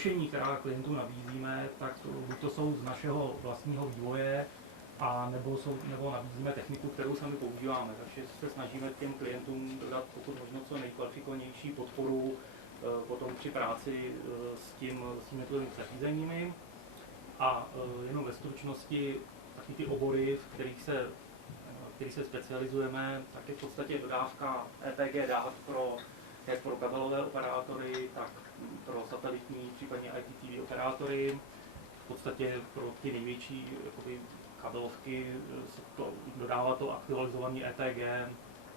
řešení, která klientům nabízíme, tak buď to jsou z našeho vlastního vývoje, a nebo nabízíme techniku, kterou sami používáme. Takže se snažíme těm klientům dodat pokud možno co nejkvalifikovanější podporu potom při práci s těmi zařízeními. A jenom ve stručnosti taky ty obory, v kterých se specializujeme, tak je v podstatě dodávka EPG dat jak pro kabelové operátory, tak pro satelitní, případně IPTV operátory. V podstatě pro ty největší kabelovky dodává to aktualizovaný EPG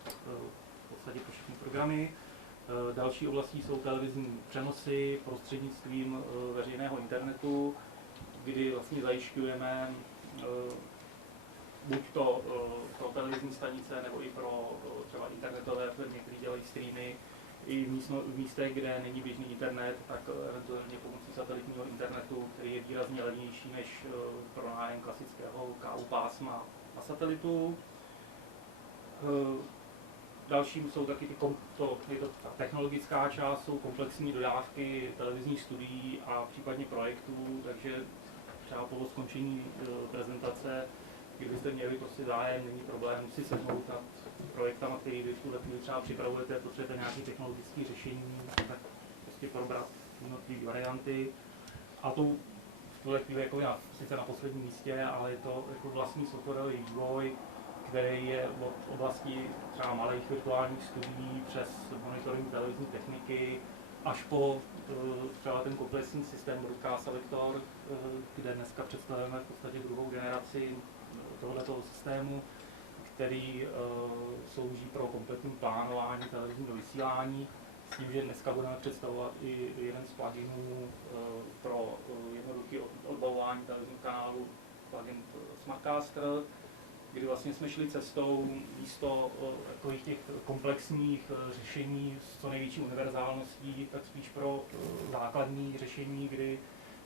v podstatě pro všechny programy. Další oblastí jsou televizní přenosy prostřednictvím veřejného internetu, kdy vlastně zajišťujeme buď to pro televizní stanice, nebo i pro třeba internetové firmy, které dělají streamy, i v místech, kde není běžný internet, tak eventuálně pomocí satelitního internetu, který je výrazně levnější než pronájem klasického KU pásma na satelitu. Dalším jsou taky ta technologická část, jsou komplexní dodávky televizních studií a případně projektů, takže třeba po skončení prezentace, kdybyste měli prostě zájem, není problém si sednout nad projektama, který vy v tuhle chvíli třeba připravujete, potřebujete nějaké technologické řešení, tak prostě probrat jednotlivé varianty. A to v tuhle chvíli jako sice na posledním místě, ale je to jako vlastní softwarový vývoj, který je od oblasti třeba malých virtuálních studií přes monitoring televizní techniky až po třeba ten komplexní systém Broadcast Selector, kde dneska představujeme v podstatě druhou generaci tohoto systému, který slouží pro kompletní plánování televizního vysílání, s tím, že dneska budeme představovat i jeden z pluginů pro jednoduché odbavování televizních kanálů, plugin Smartcaster, kdy vlastně jsme šli cestou místo takových těch komplexních řešení s co největší univerzálností, tak spíš pro základní řešení, kdy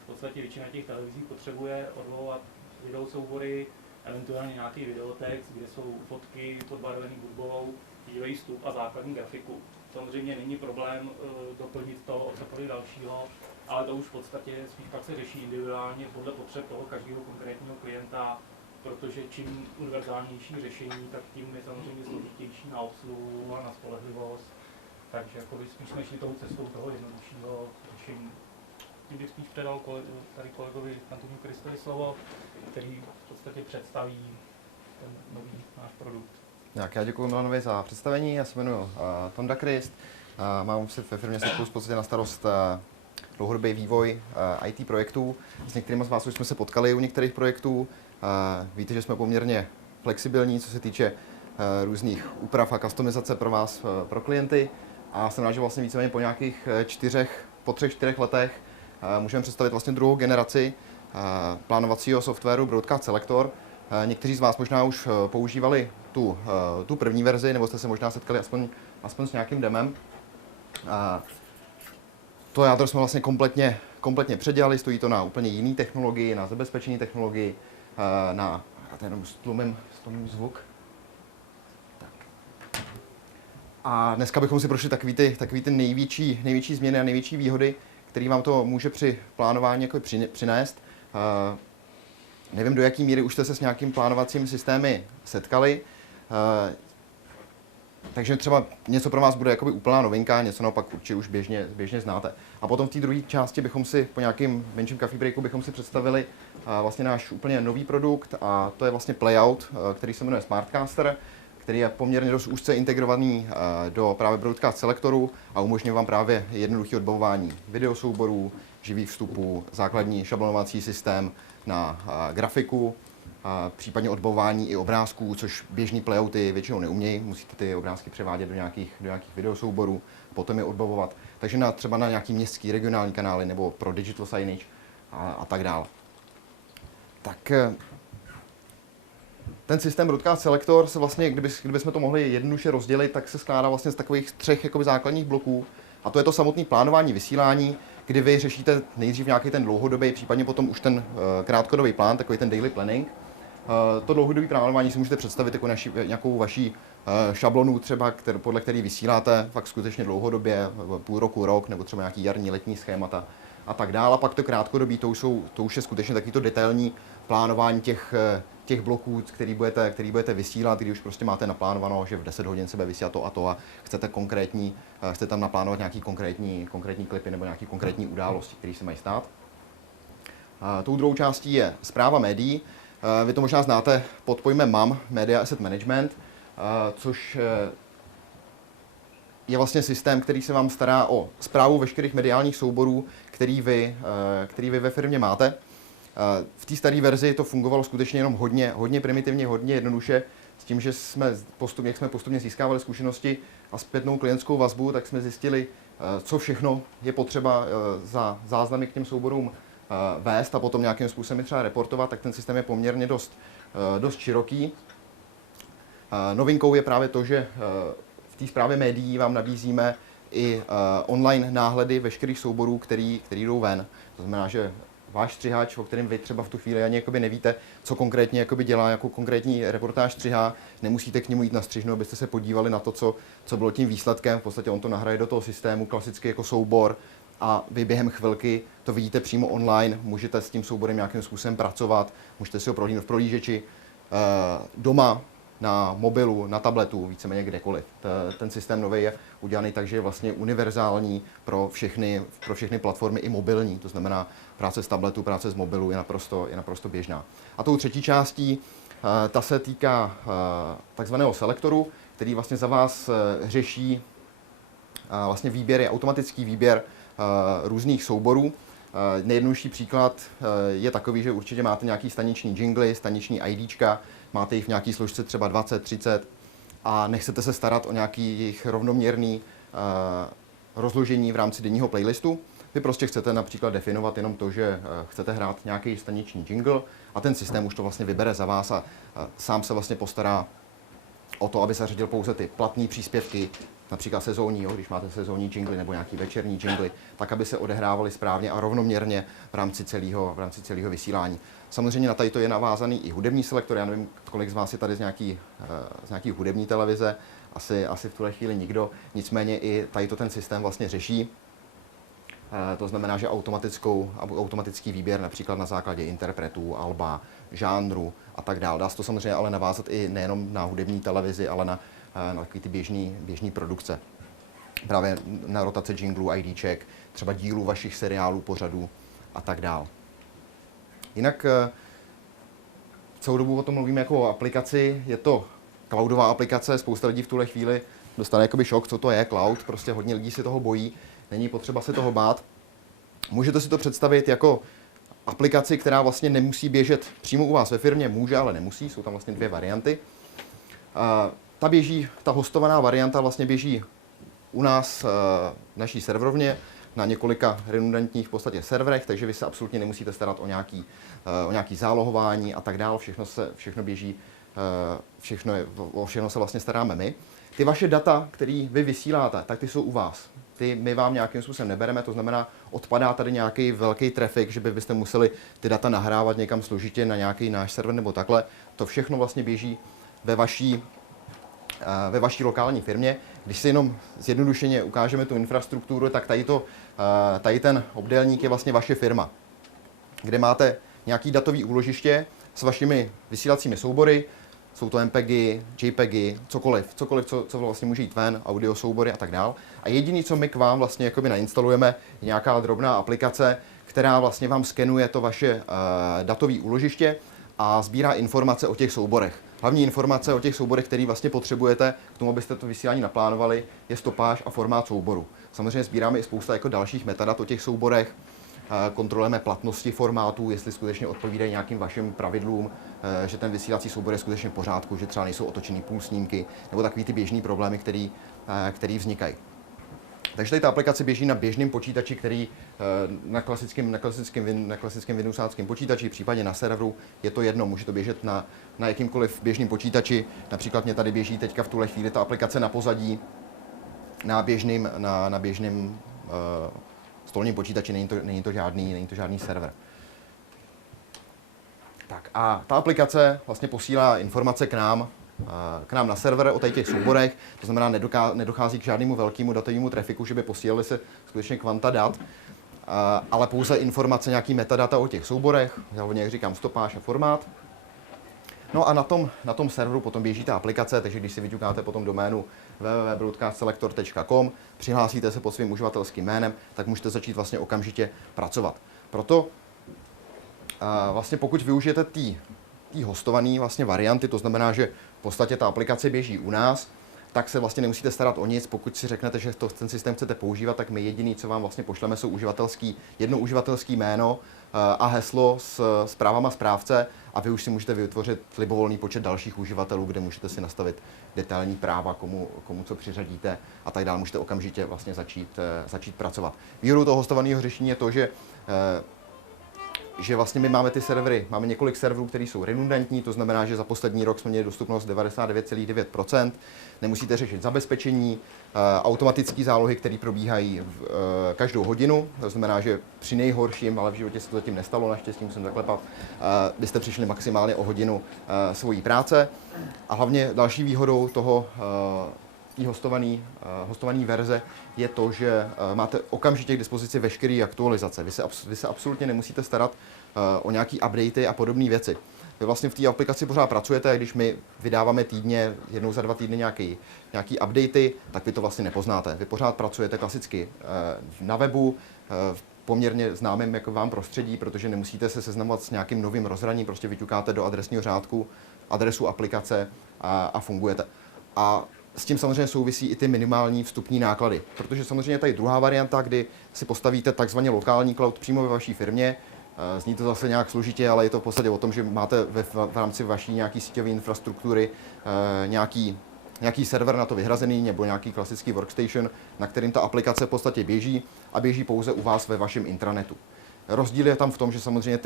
v podstatě většina těch televizí potřebuje odbavovat videosoubory, eventuálně nějaký videotext, kde jsou fotky podbarvený hudbou, dílej vstup a základní grafiku. Samozřejmě není problém doplnit to o cokoliv dalšího, ale to už v podstatě spíš pak se řeší individuálně podle potřeb toho každého konkrétního klienta, protože čím univerzálnější řešení, tak tím je samozřejmě složitější na obsluhu a na spolehlivost. Takže spíš jsme šli tou cestou toho jednoduššího řešení. Tím bych spíš předal tady kolegovi Antonínu Kristovi slovo, který v podstatě představí ten nový náš produkt. Tak, já děkuji Milanovi za představení, já se jmenuji Tonda Krist, mám si ve firmě Setplus v podstatě na starost dlouhodobý vývoj IT projektů. S některými z vás už jsme se potkali u některých projektů. Víte, že jsme poměrně flexibilní, co se týče různých úprav a customizace pro vás, pro klienty. A jsem rád, že vlastně víceméně po nějakých 3-4 letech můžeme představit vlastně druhou generaci plánovacího softwaru Broadcast Selector. Někteří z vás možná už používali tu první verzi, nebo jste se možná setkali aspoň s nějakým demem. To jádro jsme vlastně kompletně předělali, stojí to na úplně jiný technologii, na zabezpečení technologii, já to jenom stlumím zvuk. Tak. A dneska bychom si prošli takový ty největší změny a největší výhody, které vám to může při plánování jako přinést. Nevím, do jaké míry už jste se s nějakým plánovacím systémy setkali. Takže třeba něco pro vás bude jakoby úplná novinka, něco naopak určitě už běžně znáte. A potom v té druhé části bychom si po nějakým menším coffee breaku bychom si představili vlastně náš úplně nový produkt, a to je vlastně Playout, který se jmenuje Smartcaster, který je poměrně dost úzce integrovaný do právě Broadcast Selectoru a umožňuje vám právě jednoduché odbavování videosouborů, živých vstupů, základní šablonovací systém na grafiku, případně odbavování i obrázků, což běžný playouty většinou neumějí, musíte ty obrázky převádět do nějakých videosouborů, potom je odbavovat. Takže třeba na nějaký městský, regionální kanály nebo pro digital signage a tak dále. Tak ten systém Broadcast Selector se vlastně, kdybychom to mohli jednoduše rozdělit, tak se skládá vlastně z takových 3 jakoby základních bloků. A to je to samotné plánování vysílání, kdy vy řešíte nejdřív nějaký ten dlouhodobý, případně potom už ten krátkodobý plán, takový ten daily planning. To dlouhodobé plánování si můžete představit jako nějakou vaší šablonu třeba, podle který vysíláte fakt skutečně dlouhodobě, půl roku, rok, nebo třeba nějaký jarní, letní schémata a tak dále. A pak to krátkodobí, to už je skutečně taky to detailní plánování těch bloků, který budete vysílat, když už prostě máte naplánováno, že v 10 hodin se bude vysílat to a chcete tam naplánovat nějaký konkrétní klipy nebo nějaký konkrétní události, které se mají stát. Tou druhou částí je správa médií. Vy to možná znáte pod pojmem MAM, Media Asset Management, což je vlastně systém, který se vám stará o správu veškerých mediálních souborů, který vy ve firmě máte. V té staré verzi to fungovalo skutečně jenom hodně primitivně, hodně jednoduše, s tím, že jak jsme postupně získávali zkušenosti a zpětnou klientskou vazbu, tak jsme zjistili, co všechno je potřeba za záznamy k těm souborům vést a potom nějakým způsobem třeba reportovat, tak ten systém je poměrně dost široký. Novinkou je právě to, že v té správě médií vám nabízíme i online náhledy veškerých souborů, který jdou ven. To znamená, že váš střihač, o kterém vy třeba v tu chvíli ani nevíte, co konkrétně dělá, jakou konkrétní reportáž střihá, nemusíte k němu jít na střižnu, abyste se podívali na to, co bylo tím výsledkem. V podstatě on to nahraje do toho systému, klasicky jako soubor, a vy během chvilky to vidíte přímo online, můžete s tím souborem nějakým způsobem pracovat, můžete si ho prohlídnout v prohlížeči, doma, na mobilu, na tabletu, víceméně kdekoliv. Ten systém nový je udělaný tak, že je vlastně univerzální pro všechny platformy i mobilní, to znamená práce z tabletu, práce z mobilu je naprosto běžná. A tou třetí částí, ta se týká takzvaného selektoru, který vlastně za vás řeší vlastně automatický výběr různých souborů. Nejjednodušší příklad je takový, že určitě máte nějaký staniční jingly, staniční IDčka, máte jich v nějaký složce třeba 20, 30 a nechcete se starat o nějaký jejich rovnoměrný rozložení v rámci denního playlistu. Vy prostě chcete například definovat jenom to, že chcete hrát nějaký staniční jingle a ten systém už to vlastně vybere za vás a sám se vlastně postará o to, aby zařadil pouze ty platné příspěvky, například sezónní, když máte sezónní jingly nebo nějaký večerní jingly, tak aby se odehrávaly správně a rovnoměrně v rámci celého vysílání. Samozřejmě na tady to je navázaný i hudební selektor. Já nevím, kolik z vás je tady z nějaký hudební televize, asi v tuhle chvíli nikdo. Nicméně i tady to ten systém vlastně řeší. To znamená, že automatický výběr například na základě interpretů, alba, žánru a tak dále. Dá se to samozřejmě ale navázat i nejenom na hudební televizi, ale na takový ty běžný produkce. Právě na rotace jinglů, IDček, třeba dílů vašich seriálů, pořadů a tak dále. Jinak celou dobu o tom mluvíme jako o aplikaci, je to cloudová aplikace, spousta lidí v tuhle chvíli dostane jakoby šok, co to je cloud, prostě hodně lidí si toho bojí, není potřeba se toho bát. Můžete si to představit jako aplikaci, která vlastně nemusí běžet přímo u vás ve firmě, může, ale nemusí, jsou tam vlastně dvě varianty. Ta hostovaná varianta vlastně běží u nás v naší serverovně na několika redundantních v podstatě serverech, takže vy se absolutně nemusíte starat o nějaký zálohování a tak dále, všechno běží, o všechno se vlastně staráme my. Ty vaše data, které vy vysíláte, tak ty jsou u vás. My vám nějakým způsobem nebereme, to znamená, odpadá tady nějaký velký trafik, že byste museli ty data nahrávat někam složitě na nějaký náš server nebo takhle. To všechno vlastně běží ve vaší lokální firmě. Když si jenom zjednodušeně ukážeme tu infrastrukturu, tak tady ten obdélník je vlastně vaše firma, kde máte nějaký datový úložiště s vašimi vysílacími soubory, jsou to MPEGy, JPEGy, cokoliv, co vlastně může jít ven, audio soubory a tak dál. A jediné, co my k vám vlastně jakoby nainstalujeme, je nějaká drobná aplikace, která vlastně vám skenuje to vaše datové úložiště a sbírá informace o těch souborech. Hlavní informace o těch souborech, které vlastně potřebujete k tomu, abyste to vysílání naplánovali, je stopáž a formát souboru. Samozřejmě sbíráme i spousta jako dalších metadat o těch souborech, kontrolujeme platnosti formátů, jestli skutečně odpovídají nějakým vašim pravidlům, že ten vysílací soubor je skutečně v pořádku, že třeba nejsou otočený půl snímky, nebo takový ty běžný problémy, který vznikají. Takže tady ta aplikace běží na běžném počítači, který na klasickém windowsáckém počítači, případně na serveru, je to jedno, může to běžet na jakýmkoliv běžném počítači. Například mě tady běží teďka v tuhle chvíli ta aplikace na pozadí, na běžném stolním počítači, není to žádný server. Tak a ta aplikace vlastně posílá informace k nám na server o těch souborech, to znamená, nedochází k žádnému velkému datovému trafiku, že by posílali se skutečně kvanta dat. ale pouze informace, nějaký metadata o těch souborech, já hodně jak říkám stopáž a formát. No a na tom serveru potom běží ta aplikace, takže když si vyťukáte potom doménu www.broadcastselector.com, přihlásíte se pod svým uživatelským jménem, tak můžete začít vlastně okamžitě pracovat. Proto vlastně pokud využijete té hostované vlastně varianty, to znamená, že v podstatě ta aplikace běží u nás, tak se vlastně nemusíte starat o nic. Pokud si řeknete, že ten systém chcete používat, tak my jediný, co vám vlastně pošleme, jsou jedno uživatelský jméno a heslo s právama správce a vy už si můžete vytvořit libovolný počet dalších uživatelů, kde můžete si nastavit detailní práva, komu co přiřadíte a tak dále. Můžete okamžitě vlastně začít pracovat. Výhodou toho hostovaného řešení je to, že vlastně my máme ty servery, máme několik serverů, které jsou redundantní, to znamená, že za poslední rok jsme měli dostupnost 99,9%, nemusíte řešit zabezpečení, automatické zálohy, které probíhají každou hodinu, to znamená, že při nejhorším, ale v životě se to zatím nestalo, naštěstí musím zaklepat, byste přišli maximálně o hodinu svojí práce a hlavně další výhodou toho hostované verze je to, že máte okamžitě k dispozici veškeré aktualizace. Vy se absolutně nemusíte starat o nějaké updaty a podobné věci. Vy vlastně v té aplikaci pořád pracujete, když my vydáváme týdně, jednou za 2 týdny nějaký updaty, tak vy to vlastně nepoznáte. Vy pořád pracujete klasicky na webu, v poměrně známém jako vám prostředí, protože nemusíte se seznamovat s nějakým novým rozhraním, prostě vyťukáte do adresního řádku adresu aplikace a fungujete. A s tím samozřejmě souvisí i ty minimální vstupní náklady, protože samozřejmě je tady druhá varianta, kdy si postavíte takzvaně lokální cloud přímo ve vaší firmě. Zní to zase nějak složitě, ale je to v podstatě o tom, že máte v rámci vaší nějaký síťové infrastruktury nějaký server na to vyhrazený nebo nějaký klasický workstation, na kterým ta aplikace v podstatě běží a běží pouze u vás ve vašem intranetu. Rozdíl je tam v tom, že samozřejmě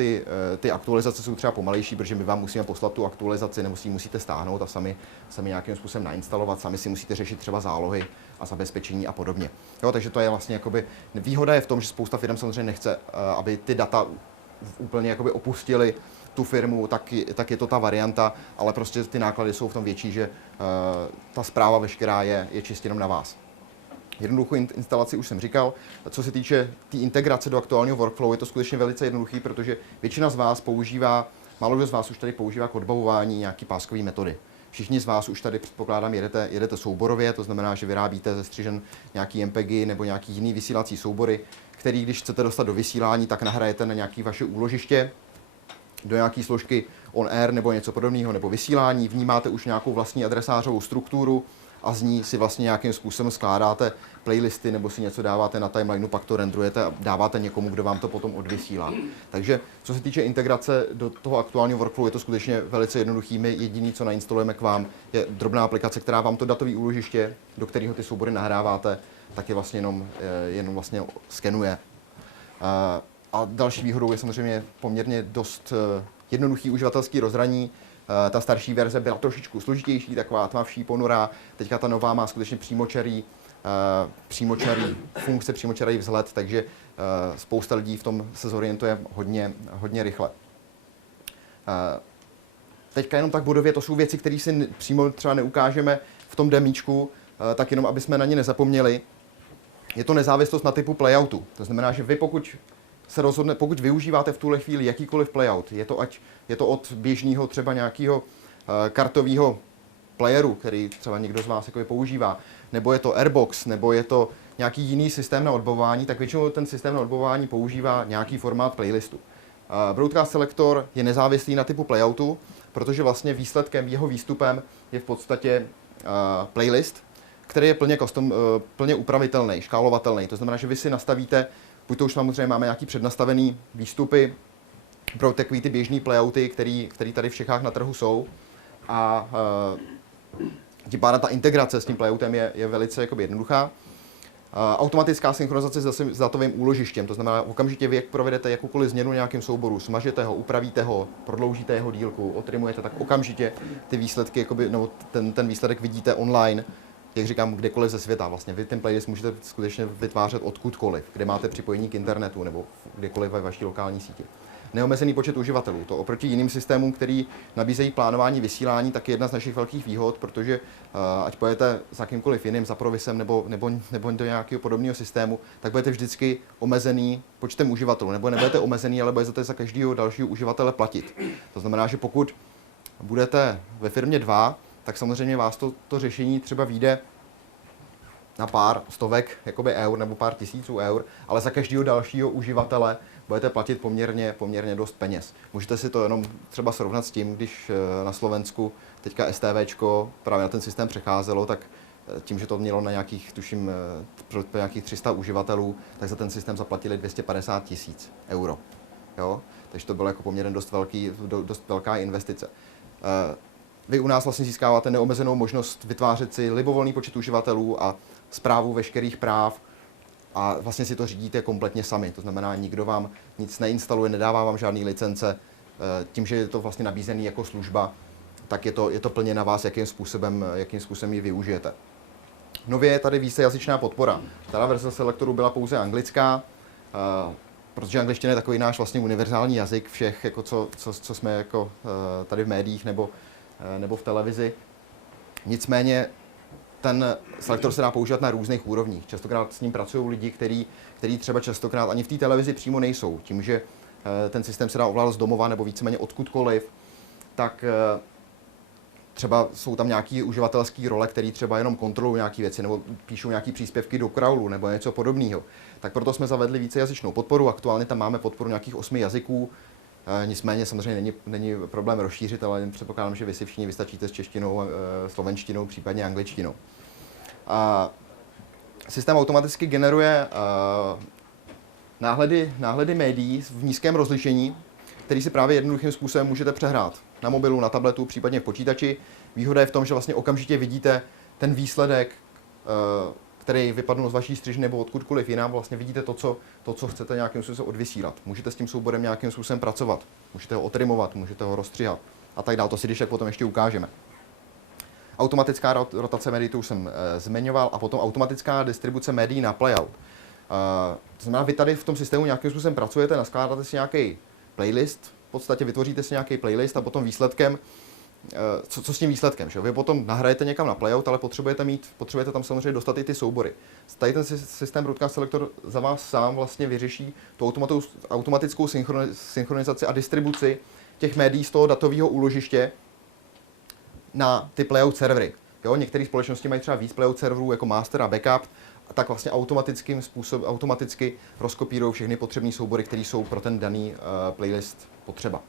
ty aktualizace jsou třeba pomalejší, protože my vám musíme poslat tu aktualizaci, nebo si ji musíte stáhnout a sami nějakým způsobem nainstalovat, sami si musíte řešit třeba zálohy a zabezpečení a podobně. Jo, takže to je vlastně jakoby, výhoda je v tom, že spousta firm samozřejmě nechce, aby ty data úplně jakoby opustily tu firmu, tak je to ta varianta, ale prostě ty náklady jsou v tom větší, že ta správa veškerá je čistě jenom na vás. Jednoduchou instalaci už jsem říkal. Co se týče té integrace do aktuálního workflow, je to skutečně velice jednoduchý, protože většina z vás málo kdo z vás už tady používá k odbavování nějaký páskové metody. Všichni z vás už tady, předpokládám, jedete souborově, to znamená, že vyrábíte ze střižen nějaký MPEGy nebo nějaký jiný vysílací soubory, který, když chcete dostat do vysílání, tak nahrajete na nějaké vaše úložiště, do nějaké složky on-air nebo něco podobného, nebo vysílání, vnímáte už nějakou vlastní adresářovou strukturu, a z ní si vlastně nějakým způsobem skládáte playlisty nebo si něco dáváte na timelineu, pak to rendrujete a dáváte někomu, kdo vám to potom odvysílá. Takže co se týče integrace do toho aktuálního workflow, je to skutečně velice jednoduchý. My jediný, co nainstalujeme k vám, je drobná aplikace, která vám to datové úložiště, do kterého ty soubory nahráváte, tak je vlastně jenom vlastně skenuje. A další výhodou je samozřejmě poměrně dost jednoduchý uživatelský rozhraní. Ta starší verze byla trošičku složitější, taková tmavší, ponorá. Teďka ta nová má skutečně přímočarý funkce, přímočarý vzhled, takže spousta lidí v tom se zorientuje hodně rychle. Teďka jenom tak bodově, to jsou věci, které si přímo třeba neukážeme v tom demíčku, tak jenom, aby jsme na ně nezapomněli. Je to nezávislost na typu playoutu. To znamená, že vy pokud využíváte v tuhle chvíli jakýkoliv playout, je to od běžného třeba nějakého kartového playeru, který třeba někdo z vás jako používá, nebo je to Airbox, nebo je to nějaký jiný systém na odbavování, tak většinou ten systém na odbavování používá nějaký formát playlistu. Broadcast Selector je nezávislý na typu playoutu, protože vlastně jeho výstupem je v podstatě playlist, který je plně upravitelný, škálovatelný. To znamená, že vy si nastavíte, buď to už samozřejmě máme nějaký přednastavený výstupy pro takový ty běžný playouty, který tady v Čechách na trhu jsou. A tím pádem ta integrace s tím playoutem je velice jakoby jednoduchá. Automatická synchronizace s datovým úložištěm, to znamená okamžitě vy, jak provedete jakoukoliv změnu nějakým souboru, smažete ho, upravíte ho, prodloužíte jeho dílku, otrimujete, tak okamžitě ty výsledky, jakoby, nebo ten výsledek vidíte online, jak říkám, kdekoliv ze světa. Vlastně vy ten playlist můžete skutečně vytvářet odkudkoliv, kde máte připojení k internetu nebo kdekoliv ve vaší lokální síti. neomezený počet uživatelů. To oproti jiným systémům, který nabízejí plánování vysílání, tak je jedna z našich velkých výhod, protože ať pojete s jakýmkoliv jiným, za Provisem nebo do nějakého podobného systému, tak budete vždycky omezený počtem uživatelů. Nebo nebudete omezený, ale budete za každého dalšího uživatele platit. To znamená, že pokud budete ve firmě 2, tak samozřejmě vás to řešení třeba vyjde na pár stovek eur nebo pár tisíců eur, ale za každého dalšího uživatele budete platit poměrně dost peněz. Můžete si to jenom třeba srovnat s tím, když na Slovensku teďka STVčko právě na ten systém přecházelo, tak tím, že to mělo na nějakých, tuším, pro nějakých 300 uživatelů, tak za ten systém zaplatili 250 000 euro. Jo? Takže to bylo jako poměrně dost velká investice. Vy u nás vlastně získáváte neomezenou možnost vytvářet si libovolný počet uživatelů a správu veškerých práv a vlastně si to řídíte kompletně sami. To znamená, nikdo vám nic neinstaluje, nedává vám žádné licence. Tím, že je to vlastně nabízený jako služba, tak je to plně na vás, jakým způsobem ji využijete. Nově je tady vícejazyčná podpora. Ta verze selektoru byla pouze anglická, protože angličtina je takový náš vlastně univerzální jazyk všech, jako co jsme jako tady v médiích nebo v televizi. Nicméně ten selektor se dá používat na různých úrovních. Častokrát s ním pracují lidi, kteří třeba častokrát ani v té televizi přímo nejsou. Tím, že ten systém se dá ovládat z domova nebo víceméně odkudkoliv, tak třeba jsou tam nějaké uživatelské role, které třeba jenom kontrolují nějaké věci nebo píšou nějaké příspěvky do crawlu nebo něco podobného. Tak proto jsme zavedli vícejazyčnou podporu. Aktuálně tam máme podporu nějakých 8 jazyků. Nicméně samozřejmě není problém rozšířit, ale předpokládám, že vy si všichni vystačíte s češtinou, slovenštinou, případně angličtinou. Systém automaticky generuje náhledy médií v nízkém rozlišení, který si právě jednoduchým způsobem můžete přehrát na mobilu, na tabletu, případně v počítači. Výhoda je v tom, že vlastně okamžitě vidíte ten výsledek, který vypadnul z vaší střižny nebo odkudkoliv jinam, vlastně vidíte to, co chcete nějakým způsobem odvysílat. Můžete s tím souborem nějakým způsobem pracovat, můžete ho otrimovat, můžete ho rozstřihat a tak dále. To si když tak potom ještě ukážeme. Automatická rotace médií, to už jsem zmiňoval, a potom automatická distribuce médií na playout. To znamená, vy tady v tom systému nějakým způsobem pracujete, naskládáte si nějaký playlist, v podstatě vytvoříte si nějaký playlist a potom výsledkem, co s tím výsledkem, že? Vy potom nahrajete někam na playout, ale potřebujete tam samozřejmě dostat i ty soubory. Tady ten systém Broadcast Selector za vás sám vlastně vyřeší tu automatickou synchronizaci a distribuci těch médií z toho datového úložiště na ty playout servery. Jo? Některé společnosti mají třeba víc playout serverů jako master a backup, a tak vlastně automaticky rozkopírují všechny potřebné soubory, které jsou pro ten daný playlist potřeba.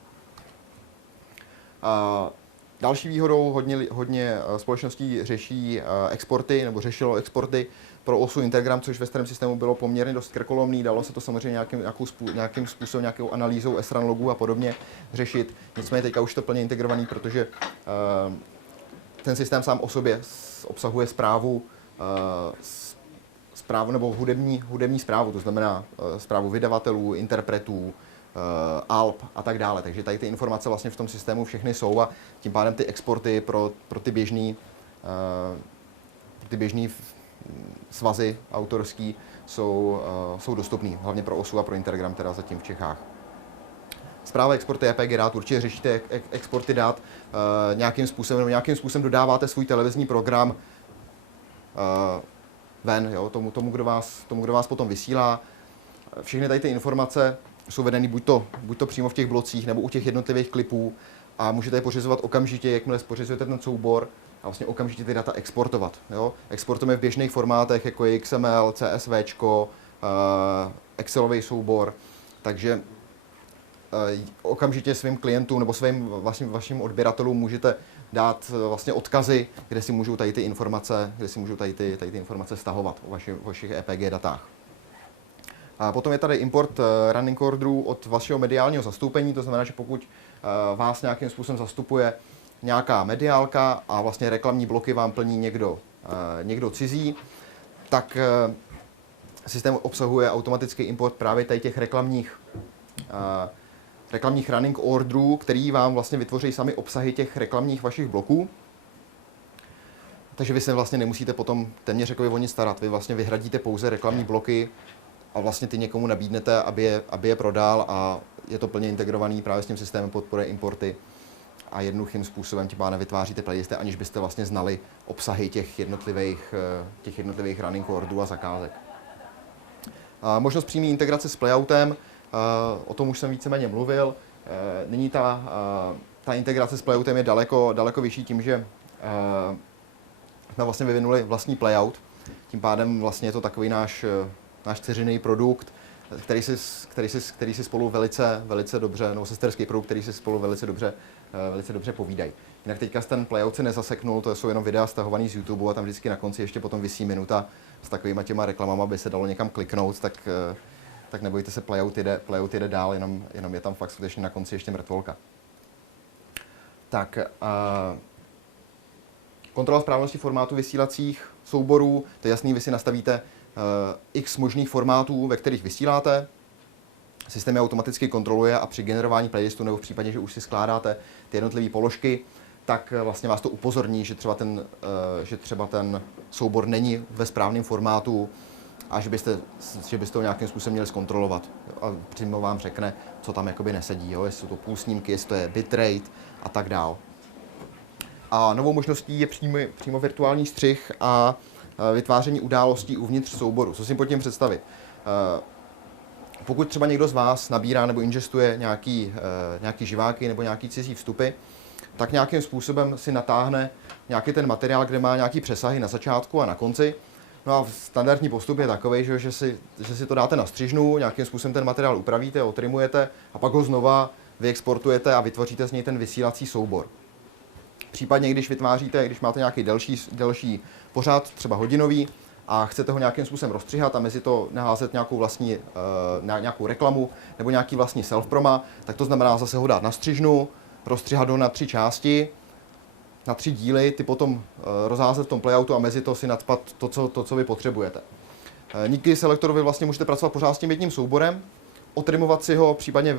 Další výhodou hodně společností řeší exporty, nebo řešilo exporty pro osu Intergram, což ve starém systému bylo poměrně dost krkolomný. Dalo se to samozřejmě nějakým způsobem, nějakou analýzou SRAN logů a podobně řešit. Nicméně teďka už je to plně integrovaný, protože ten systém sám o sobě obsahuje správu nebo hudební správu, to znamená správu vydavatelů, interpretů, alb a tak dále. Takže tady ty informace vlastně v tom systému všechny jsou a tím pádem ty exporty pro ty běžný svazy autorský jsou dostupný, hlavně pro OSU a pro Intergram, teda zatím v Čechách. Správa exporty EPG dat, určitě řešíte exporty dat nějakým způsobem dodáváte svůj televizní program ven, jo, tomu, kdo vás potom vysílá. Všechny tady ty informace jsou vedeny buď to přímo v těch blocích nebo u těch jednotlivých klipů a můžete je pořizovat okamžitě, jakmile pořizujete ten soubor a vlastně okamžitě ty data exportovat. Jo. Exportujeme v běžných formátech jako je XML, CSV, Excelový soubor, takže okamžitě svým klientům nebo vašim odběratelům můžete dát vlastně odkazy, kde si můžou tady ty informace stahovat o vašich EPG datách. A potom je tady import running orderů od vašeho mediálního zastoupení, to znamená, že pokud vás nějakým způsobem zastupuje nějaká mediálka a vlastně reklamní bloky vám plní někdo cizí, tak systém obsahuje automatický import právě tady těch reklamních running orderů, který vám vlastně vytvoří sami obsahy těch reklamních vašich bloků. Takže vy se vlastně nemusíte potom téměř o nic starat. Vy vlastně vyhradíte pouze reklamní bloky a vlastně ty někomu nabídnete, aby je prodal a je to plně integrovaný právě s tím systémem podporuje importy a jednoduchým způsobem tím pádem vytváříte playlisty, aniž byste vlastně znali obsahy těch jednotlivých running ordů a zakázek. Možnost přímé integrace s playoutem, o tom už jsem víceméně mluvil. Nyní ta integrace s playoutem je daleko vyšší tím, že jsme vlastně vyvinuli vlastní playout. Tím pádem vlastně je to takový náš dceřiný produkt, který si spolu velice dobře, nebo sesterský produkt, který si spolu velice dobře povídají. Jinak teďka ten playout se nezaseknul, to jsou jenom videa stahovaný z YouTube a tam vždycky na konci ještě potom visí minuta s takovýma těma reklamama, aby se dalo někam kliknout, tak nebojte se, playout jede dál, jenom je tam fakt skutečně na konci ještě mrtvolka. Tak, kontrola správnosti formátu vysílacích souborů, to je jasný, vy si nastavíte x možných formátů, ve kterých vysíláte. Systém je automaticky kontroluje a při generování playlistu nebo v případě, že už si skládáte ty jednotlivé položky, tak vlastně vás to upozorní, že třeba ten soubor není ve správném formátu a že byste ho nějakým způsobem měli zkontrolovat. A přímo vám řekne, co tam jakoby nesedí, jo? Jestli jsou to půlsnímky, jestli to je bitrate a tak dál. A novou možností je přímo virtuální střih a vytváření událostí uvnitř souboru. Co si pod tím představit? Pokud třeba někdo z vás nabírá nebo ingestuje nějaký živáky nebo nějaký cizí vstupy, tak nějakým způsobem si natáhne nějaký ten materiál, kde má nějaký přesahy na začátku a na konci. No a standardní postup je takový, že si to dáte na střižnu, nějakým způsobem ten materiál upravíte, otrimujete a pak ho znova vyexportujete a vytvoříte z něj ten vysílací soubor. Případně, když máte nějaký delší pořad, třeba hodinový, a chcete ho nějakým způsobem rozstřihat a mezi to naházet nějakou reklamu nebo nějaký vlastní self-proma, tak to znamená zase ho dát na střižnu, rozstřihat ho na 3 části, na 3 díly, ty potom rozházet v tom playoutu a mezi to si nadspat to, co vy potřebujete. Díky selektorovi vlastně můžete pracovat pořád s tím jedním souborem, otrimovat si ho, případně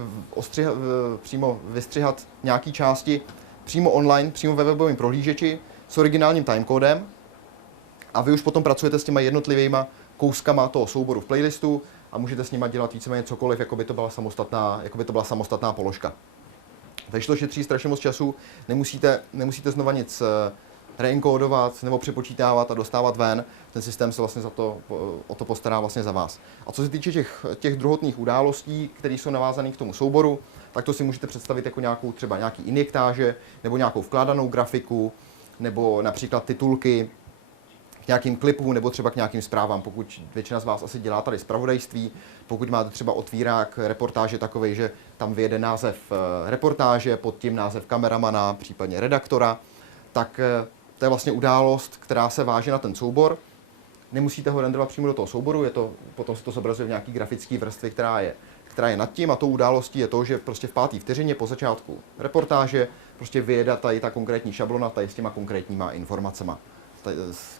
přímo vystřihat nějaké části přímo online, přímo ve webovém prohlížeči s originálním timecodem a vy už potom pracujete s těma jednotlivýma kouskama toho souboru v playlistu a můžete s nima dělat víceméně cokoliv, jako by to byla samostatná položka. Takže to šetří strašně moc času, nemusíte znova nic reenkodovat nebo přepočítávat a dostávat ven. Ten systém se vlastně o to postará vlastně za vás. A co se týče těch druhotných událostí, které jsou navázané k tomu souboru, tak to si můžete představit jako třeba nějaký injektáže nebo nějakou vkládanou grafiku nebo například titulky k nějakým klipům nebo třeba k nějakým zprávám. Pokud většina z vás asi dělá tady zpravodajství, pokud máte třeba otvírák reportáže takovej, že tam vyjede název reportáže, pod tím název kameramana, případně redaktora, tak to je vlastně událost, která se váže na ten soubor. Nemusíte ho renderovat přímo do toho souboru, potom se to zobrazuje v nějaký grafické vrstvě, která je nad tím, a tou událostí je to, že prostě v 5. vteřině po začátku reportáže prostě vyjede tady ta konkrétní šablona tady s těma konkrétníma informacema,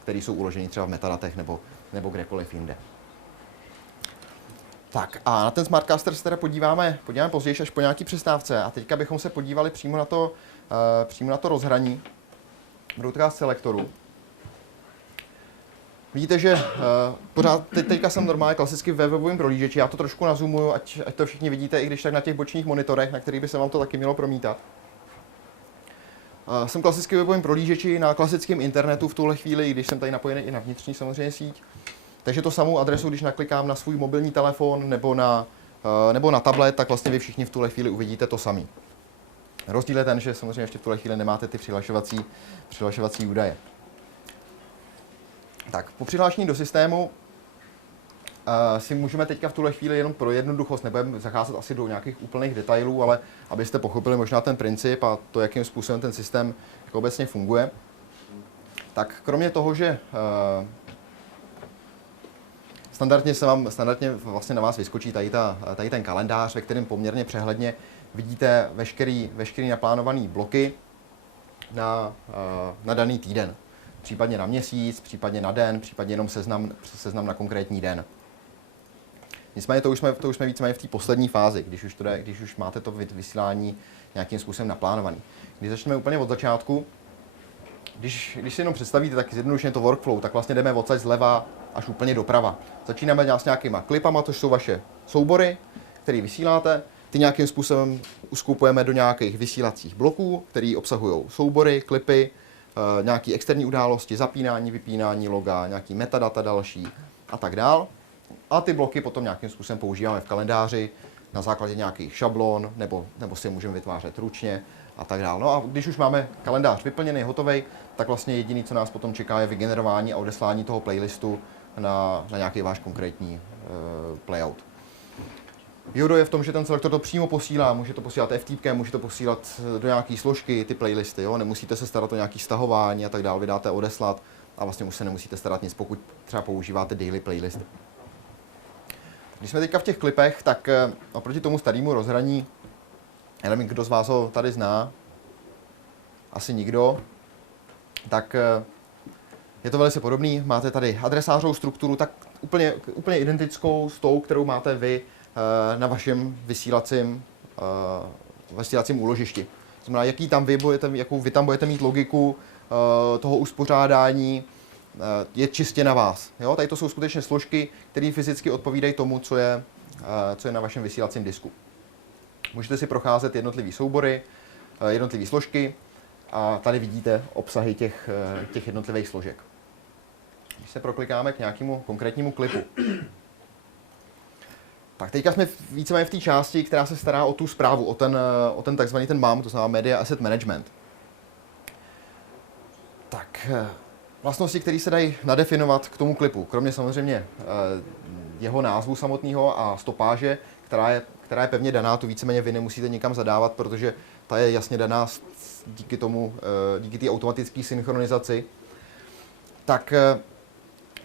které jsou uloženy třeba v metadatech nebo kdekoliv jinde. Tak a na ten Smartcaster se teda podíváme později až po nějaký přestávce a teďka bychom se podívali přímo na to rozhraní Broadcast Selectoru. Vidíte, že pořád teďka jsem normálně klasicky ve webovém prohlížeči, já to trošku nazoomuju, ať to všichni vidíte, i když tak na těch bočních monitorech, na kterých by se vám to taky mělo promítat. Jsem klasicky ve webovém prohlížeči na klasickém internetu v tuhle chvíli, když jsem tady napojený i na vnitřní samozřejmě síť. Takže to samou adresu, když naklikám na svůj mobilní telefon nebo na tablet, tak vlastně vy všichni v tuhle chvíli uvidíte to samý. Rozdíl je ten, že samozřejmě ještě v tuhle chvíli nemáte ty přihlašovací údaje. Tak, po přihlášení do systému si můžeme teďka v tuhle chvíli jenom pro jednoduchost, nebudeme zacházet asi do nějakých úplných detailů, ale abyste pochopili možná ten princip a to, jakým způsobem ten systém jako obecně funguje. Tak kromě toho, že standardně vlastně na vás vyskočí tady ten kalendář, ve kterém poměrně přehledně vidíte veškerý naplánované bloky na daný týden. Případně na měsíc, případně na den, případně jenom seznam na konkrétní den. Nicméně to už jsme víceméně v té poslední fázi, když už máte to vysílání nějakým způsobem naplánovaný. Když začneme úplně od začátku, Když si jenom představíte tak zjednodušeně to workflow, tak vlastně jdeme odsaď zleva až úplně doprava. Začínáme s nějakýma klipama, to jsou vaše soubory, které vysíláte. Ty nějakým způsobem uskupujeme do nějakých vysílacích bloků, které obsahují soubory, klipy, nějaké externí události, zapínání, vypínání loga, nějaký metadata další a tak dál. A ty bloky potom nějakým způsobem používáme v kalendáři na základě nějakých šablon, nebo si je můžeme vytvářet ručně a tak dále. No a když už máme kalendář vyplněný, hotový, tak vlastně jediné, co nás potom čeká, je vygenerování a odeslání toho playlistu na nějaký váš konkrétní playout. Výhodou je v tom, že ten selektor to přímo posílá, může to posílat FTPkem, může to posílat do nějaké složky, ty playlisty, jo? Nemusíte se starat o nějaké stahování a tak dále, vydáte odeslat a vlastně už se nemusíte starat nic, pokud třeba používáte daily playlisty. Když jsme teďka v těch klipech, tak oproti tomu starému rozhraní, já nevím, kdo z vás ho tady zná, asi nikdo, tak je to velice podobný. Máte tady adresářovou strukturu, tak úplně identickou s tou, kterou máte vy na vašem vysílacím úložišti. To znamená, jakou vy tam budete mít logiku toho uspořádání, je čistě na vás. Jo? Tady to jsou skutečně složky, které fyzicky odpovídají tomu, co je na vašem vysílacím disku. Můžete si procházet jednotlivé soubory, jednotlivé složky a tady vidíte obsahy těch jednotlivých složek. Když se proklikáme k nějakému konkrétnímu klipu. Tak teďka jsme víceméně v té části, která se stará o tu správu, o ten takzvaný ten MAM, to znamená Media Asset Management. Tak, vlastnosti, které se dají nadefinovat k tomu klipu, kromě samozřejmě jeho názvu samotného a stopáže, která je pevně daná, tu víceméně vy nemusíte nikam zadávat, protože ta je jasně daná díky té automatické synchronizaci. Tak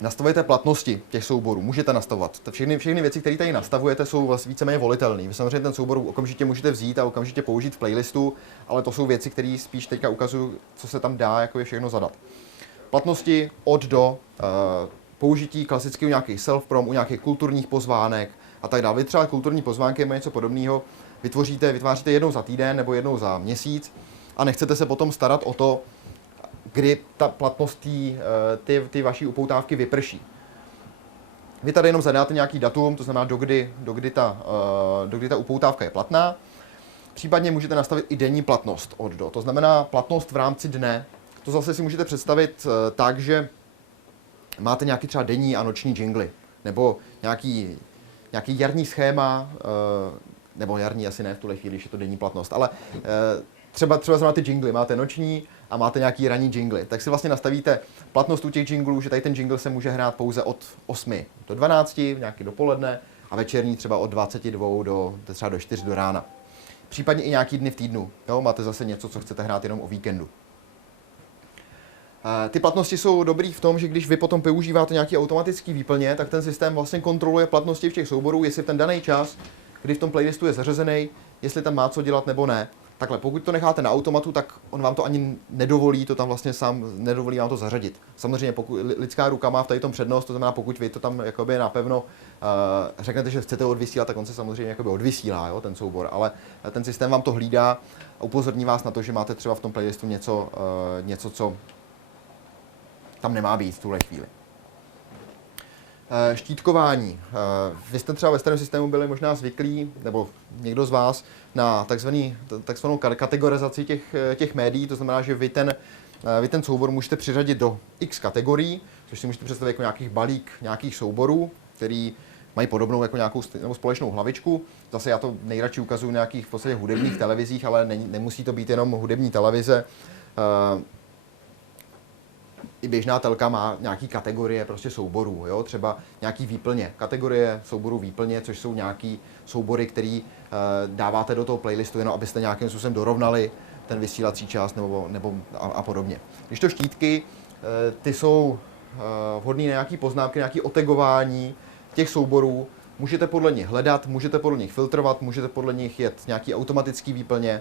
nastavujete platnosti těch souborů, můžete nastavovat. Všechny věci, které tady nastavujete, jsou vlastně víceméně volitelné. Vy samozřejmě ten soubor okamžitě můžete vzít a okamžitě použít v playlistu, ale to jsou věci, které spíš teďka ukazují, co se tam dá jako je všechno zadat. Platnosti od do, použití klasicky u nějakých self-prom, u nějakých kulturních pozvánek a tak dále. Vy třeba kulturní pozvánky nebo něco podobného vytváříte jednou za týden nebo jednou za měsíc a nechcete se potom starat o to, kdy ta platnost ty vaší upoutávky vyprší. Vy tady jenom zadáte nějaký datum, to znamená, dokdy ta upoutávka je platná. Případně můžete nastavit i denní platnost od do, to znamená platnost v rámci dne. To zase si můžete představit tak, že máte nějaký třeba denní a noční jingly, nebo nějaký jarní schéma, nebo jarní asi ne v tuhle chvíli, když je to denní platnost, ale třeba znamená ty jingly, máte noční a máte nějaký ranní jingly, tak si vlastně nastavíte platnost u těch jinglů, že tady ten jingle se může hrát pouze od 8 do 12, nějaký dopoledne, a večerní třeba od 22 třeba do 4 do rána. Případně i nějaký dny v týdnu, jo? Máte zase něco, co chcete hrát jenom o víkendu. Ty platnosti jsou dobrý v tom, že když vy potom používáte nějaký automatický výplně, tak ten systém vlastně kontroluje platnosti všech souborů, jestli v ten daný čas, kdy v tom playlistu je zařazený, jestli tam má co dělat nebo ne. Takhle, pokud to necháte na automatu, tak on vám to ani nedovolí, to tam vlastně sám nedovolí vám to zařadit. Samozřejmě pokud lidská ruka má v tady tom přednost, to znamená, pokud vy to tam jakoby napevno řeknete, že chcete odvysílat, tak on se samozřejmě jakoby odvysílá, jo, ten soubor, ale ten systém vám to hlídá a upozorní vás na to, že máte třeba v tom playlistu něco, co tam nemá být v tuhle chvíli. Štítkování. Vy jste třeba ve starém systému byli možná zvyklí, nebo někdo z vás, na takzvanou kategorizaci těch médií, to znamená, že vy ten soubor můžete přiřadit do X kategorií, což si můžete představit jako nějakých balík nějakých souborů, který mají podobnou jako nějakou nebo společnou hlavičku. Zase já to nejradši ukazuju na nějakých v podstatě hudebních televizích, ale nemusí to být jenom hudební televize. I běžná telka má nějaký kategorie prostě souborů, jo? Třeba nějaký výplně, kategorie souborů výplně, což jsou nějaký soubory, který dáváte do toho playlistu, jenom abyste nějakým způsobem dorovnali ten vysílací čas nebo a podobně. Když to štítky, ty jsou vhodné na nějaké poznámky, nějaké otegování těch souborů, můžete podle nich hledat, můžete podle nich filtrovat, můžete podle nich jet nějaký automatický výplně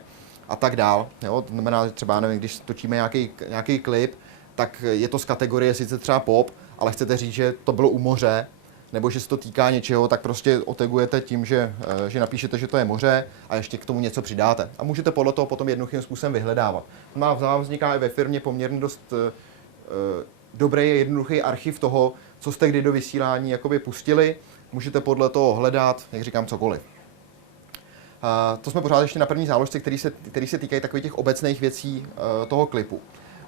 a tak dál. Jo? To znamená, třeba nevím, když točíme nějaký klip, tak je to z kategorie sice třeba pop, ale chcete říct, že to bylo u moře, nebo že se to týká něčeho, tak prostě otagujete tím, že napíšete, že to je moře a ještě k tomu něco přidáte. A můžete podle toho potom jednoduchým způsobem vyhledávat. Vám vzniká i ve firmě poměrně dost dobrý a jednoduchý archiv toho, co jste kdy do vysílání jakoby pustili. Můžete podle toho hledat, jak říkám, cokoliv. To jsme pořád ještě na první záložce, který se týkají takových těch obecných věcí toho klipu.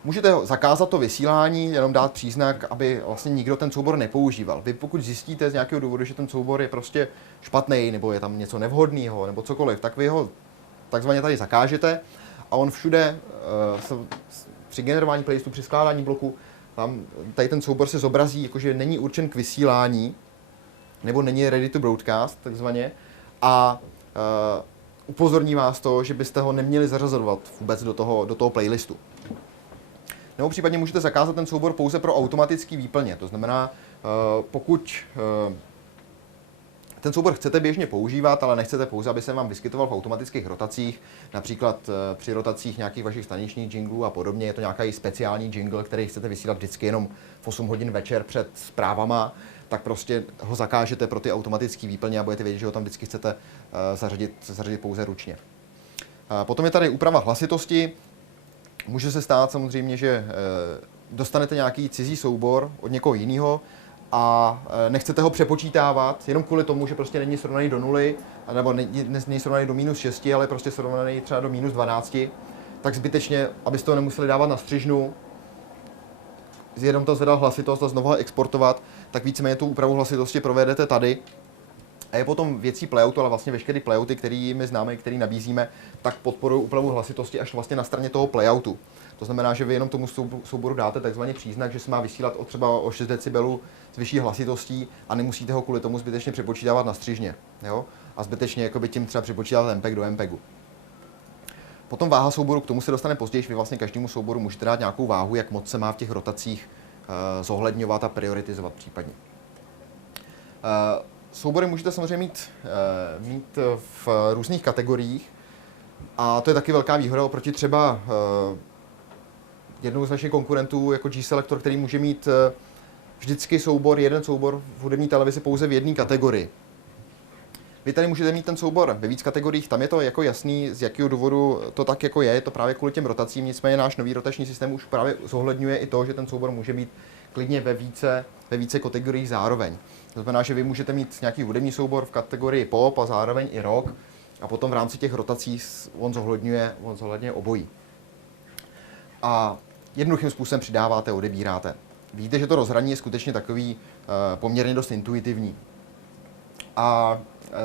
Můžete zakázat to vysílání, jenom dát příznak, aby vlastně nikdo ten soubor nepoužíval. Vy pokud zjistíte z nějakého důvodu, že ten soubor je prostě špatný, nebo je tam něco nevhodného, nebo cokoliv, tak vy ho takzvaně tady zakážete a on všude při generování playlistu, při skládání bloku, tady ten soubor se zobrazí, jakože není určen k vysílání, nebo není ready to broadcast, takzvaně, a upozorní vás to, že byste ho neměli zařazovat vůbec do toho playlistu. Nebo případně můžete zakázat ten soubor pouze pro automatický výplně. To znamená, pokud ten soubor chcete běžně používat, ale nechcete pouze, aby se vám vyskytoval v automatických rotacích, například při rotacích nějakých vašich staničních jinglů a podobně, je to nějaký speciální jingle, který chcete vysílat vždycky jenom v 8 hodin večer před zprávama, tak prostě ho zakážete pro ty automatické výplně a budete vědět, že ho tam vždycky chcete zařadit pouze ručně. Potom je tady úprava hlasitosti. Může se stát samozřejmě, že dostanete nějaký cizí soubor od někoho jiného a nechcete ho přepočítávat jenom kvůli tomu, že prostě není srovnaný do 0, nebo není srovnaný do -6, ale prostě srovnaný třeba do -12, tak zbytečně, abyste ho nemuseli dávat na střižnu, jenom to zvedat hlasitost a znovu ho exportovat, tak víceméně tu úpravu hlasitosti provedete tady. A je potom věcí playoutu, ale vlastně veškeré playouty, který my známe, který nabízíme, tak podporují úpravu hlasitosti až vlastně na straně toho playoutu. To znamená, že vy jenom tomu souboru dáte takzvaný příznak, že se má vysílat třeba o 6 decibelů s vyšší hlasitostí a nemusíte ho kvůli tomu zbytečně přepočítávat na střižně. Jo? A zbytečně jakoby tím třeba přepočítávat MPEG do MPEGu. Potom váha souboru, k tomu se dostane později, vy vlastně každému souboru můžete dát nějakou váhu, jak moc se má v těch rotacích zohledňovat a prioritizovat případně. Soubory můžete samozřejmě mít v různých kategoriích a to je taky velká výhoda oproti třeba jednou z našich konkurentů jako G-Selector, který může mít vždycky jeden soubor v hudební televizi pouze v jedné kategorii. Vy tady můžete mít ten soubor ve víc kategoriích, tam je to jako jasný, z jakého důvodu to tak jako je to právě kvůli těm rotacím, nicméně náš nový rotační systém už právě zohledňuje i to, že ten soubor může být klidně ve více kategoriích zároveň. To znamená, že vy můžete mít nějaký hudební soubor v kategorii pop a zároveň i rock a potom v rámci těch rotací on zohledňuje obojí. A jednoduchým způsobem přidáváte, odebíráte. Vidíte, že to rozhraní je skutečně takový poměrně dost intuitivní. A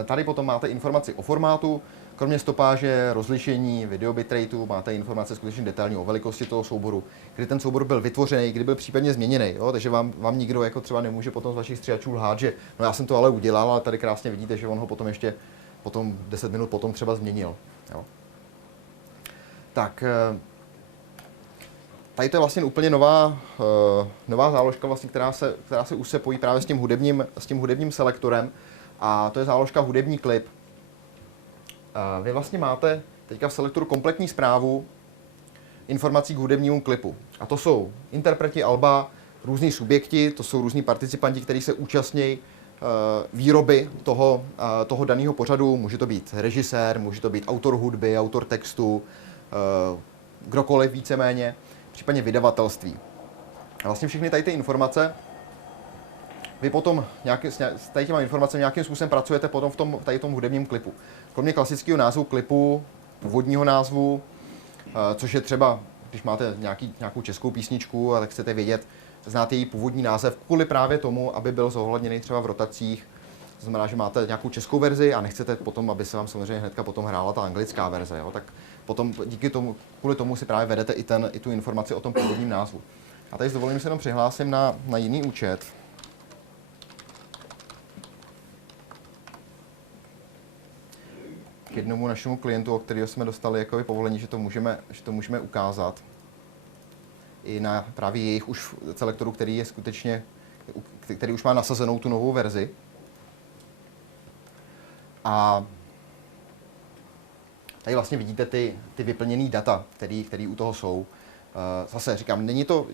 tady potom máte informaci o formátu, kromě stopáže, rozlišení, video bitrateu, máte informace skutečně detailní o velikosti toho souboru, kdy ten soubor byl vytvořený, kdy byl případně změněný, jo? Takže vám nikdo jako třeba nemůže potom z vašich stříhačů lhát, že no já jsem to ale udělal, ale tady krásně vidíte, že on ho potom ještě 10 minut potom třeba změnil. Jo? Tak tady to je vlastně úplně nová záložka, vlastně, která se už se pojí právě s tím hudebním selektorem, a to je záložka hudební klip. Vy vlastně máte teďka v selektoru kompletní správu informací k hudebnímu klipu. A to jsou interpreti alba, různí subjekti, to jsou různí participanti, kteří se účastní výroby toho daného pořadu. Může to být režisér, může to být autor hudby, autor textu, kdokoliv víceméně, případně vydavatelství. A vlastně všechny tady ty informace vy potom s tady těma informacemi nějakým způsobem pracujete potom v tom hudebním klipu. Kromě klasického názvu klipu, původního názvu, což je třeba, když máte nějakou českou písničku a tak chcete vědět, znáte její původní název, kvůli právě tomu, aby byl zohledněný třeba v rotacích. To znamená, že máte nějakou českou verzi a nechcete potom, aby se vám samozřejmě hnedka potom hrála ta anglická verze. Jo? Tak potom kvůli tomu si právě vedete i tu informaci o tom původním názvu. A tady s dovolením se jenom přihlásím na jiný účet. K jednomu našemu klientu, od kterého jsme dostali jakoby povolení, že to můžeme ukázat. I na právě jejich už selektoru, který už má nasazenou tu novou verzi. A tady vlastně vidíte ty vyplněné data, které u toho jsou. Zase říkám,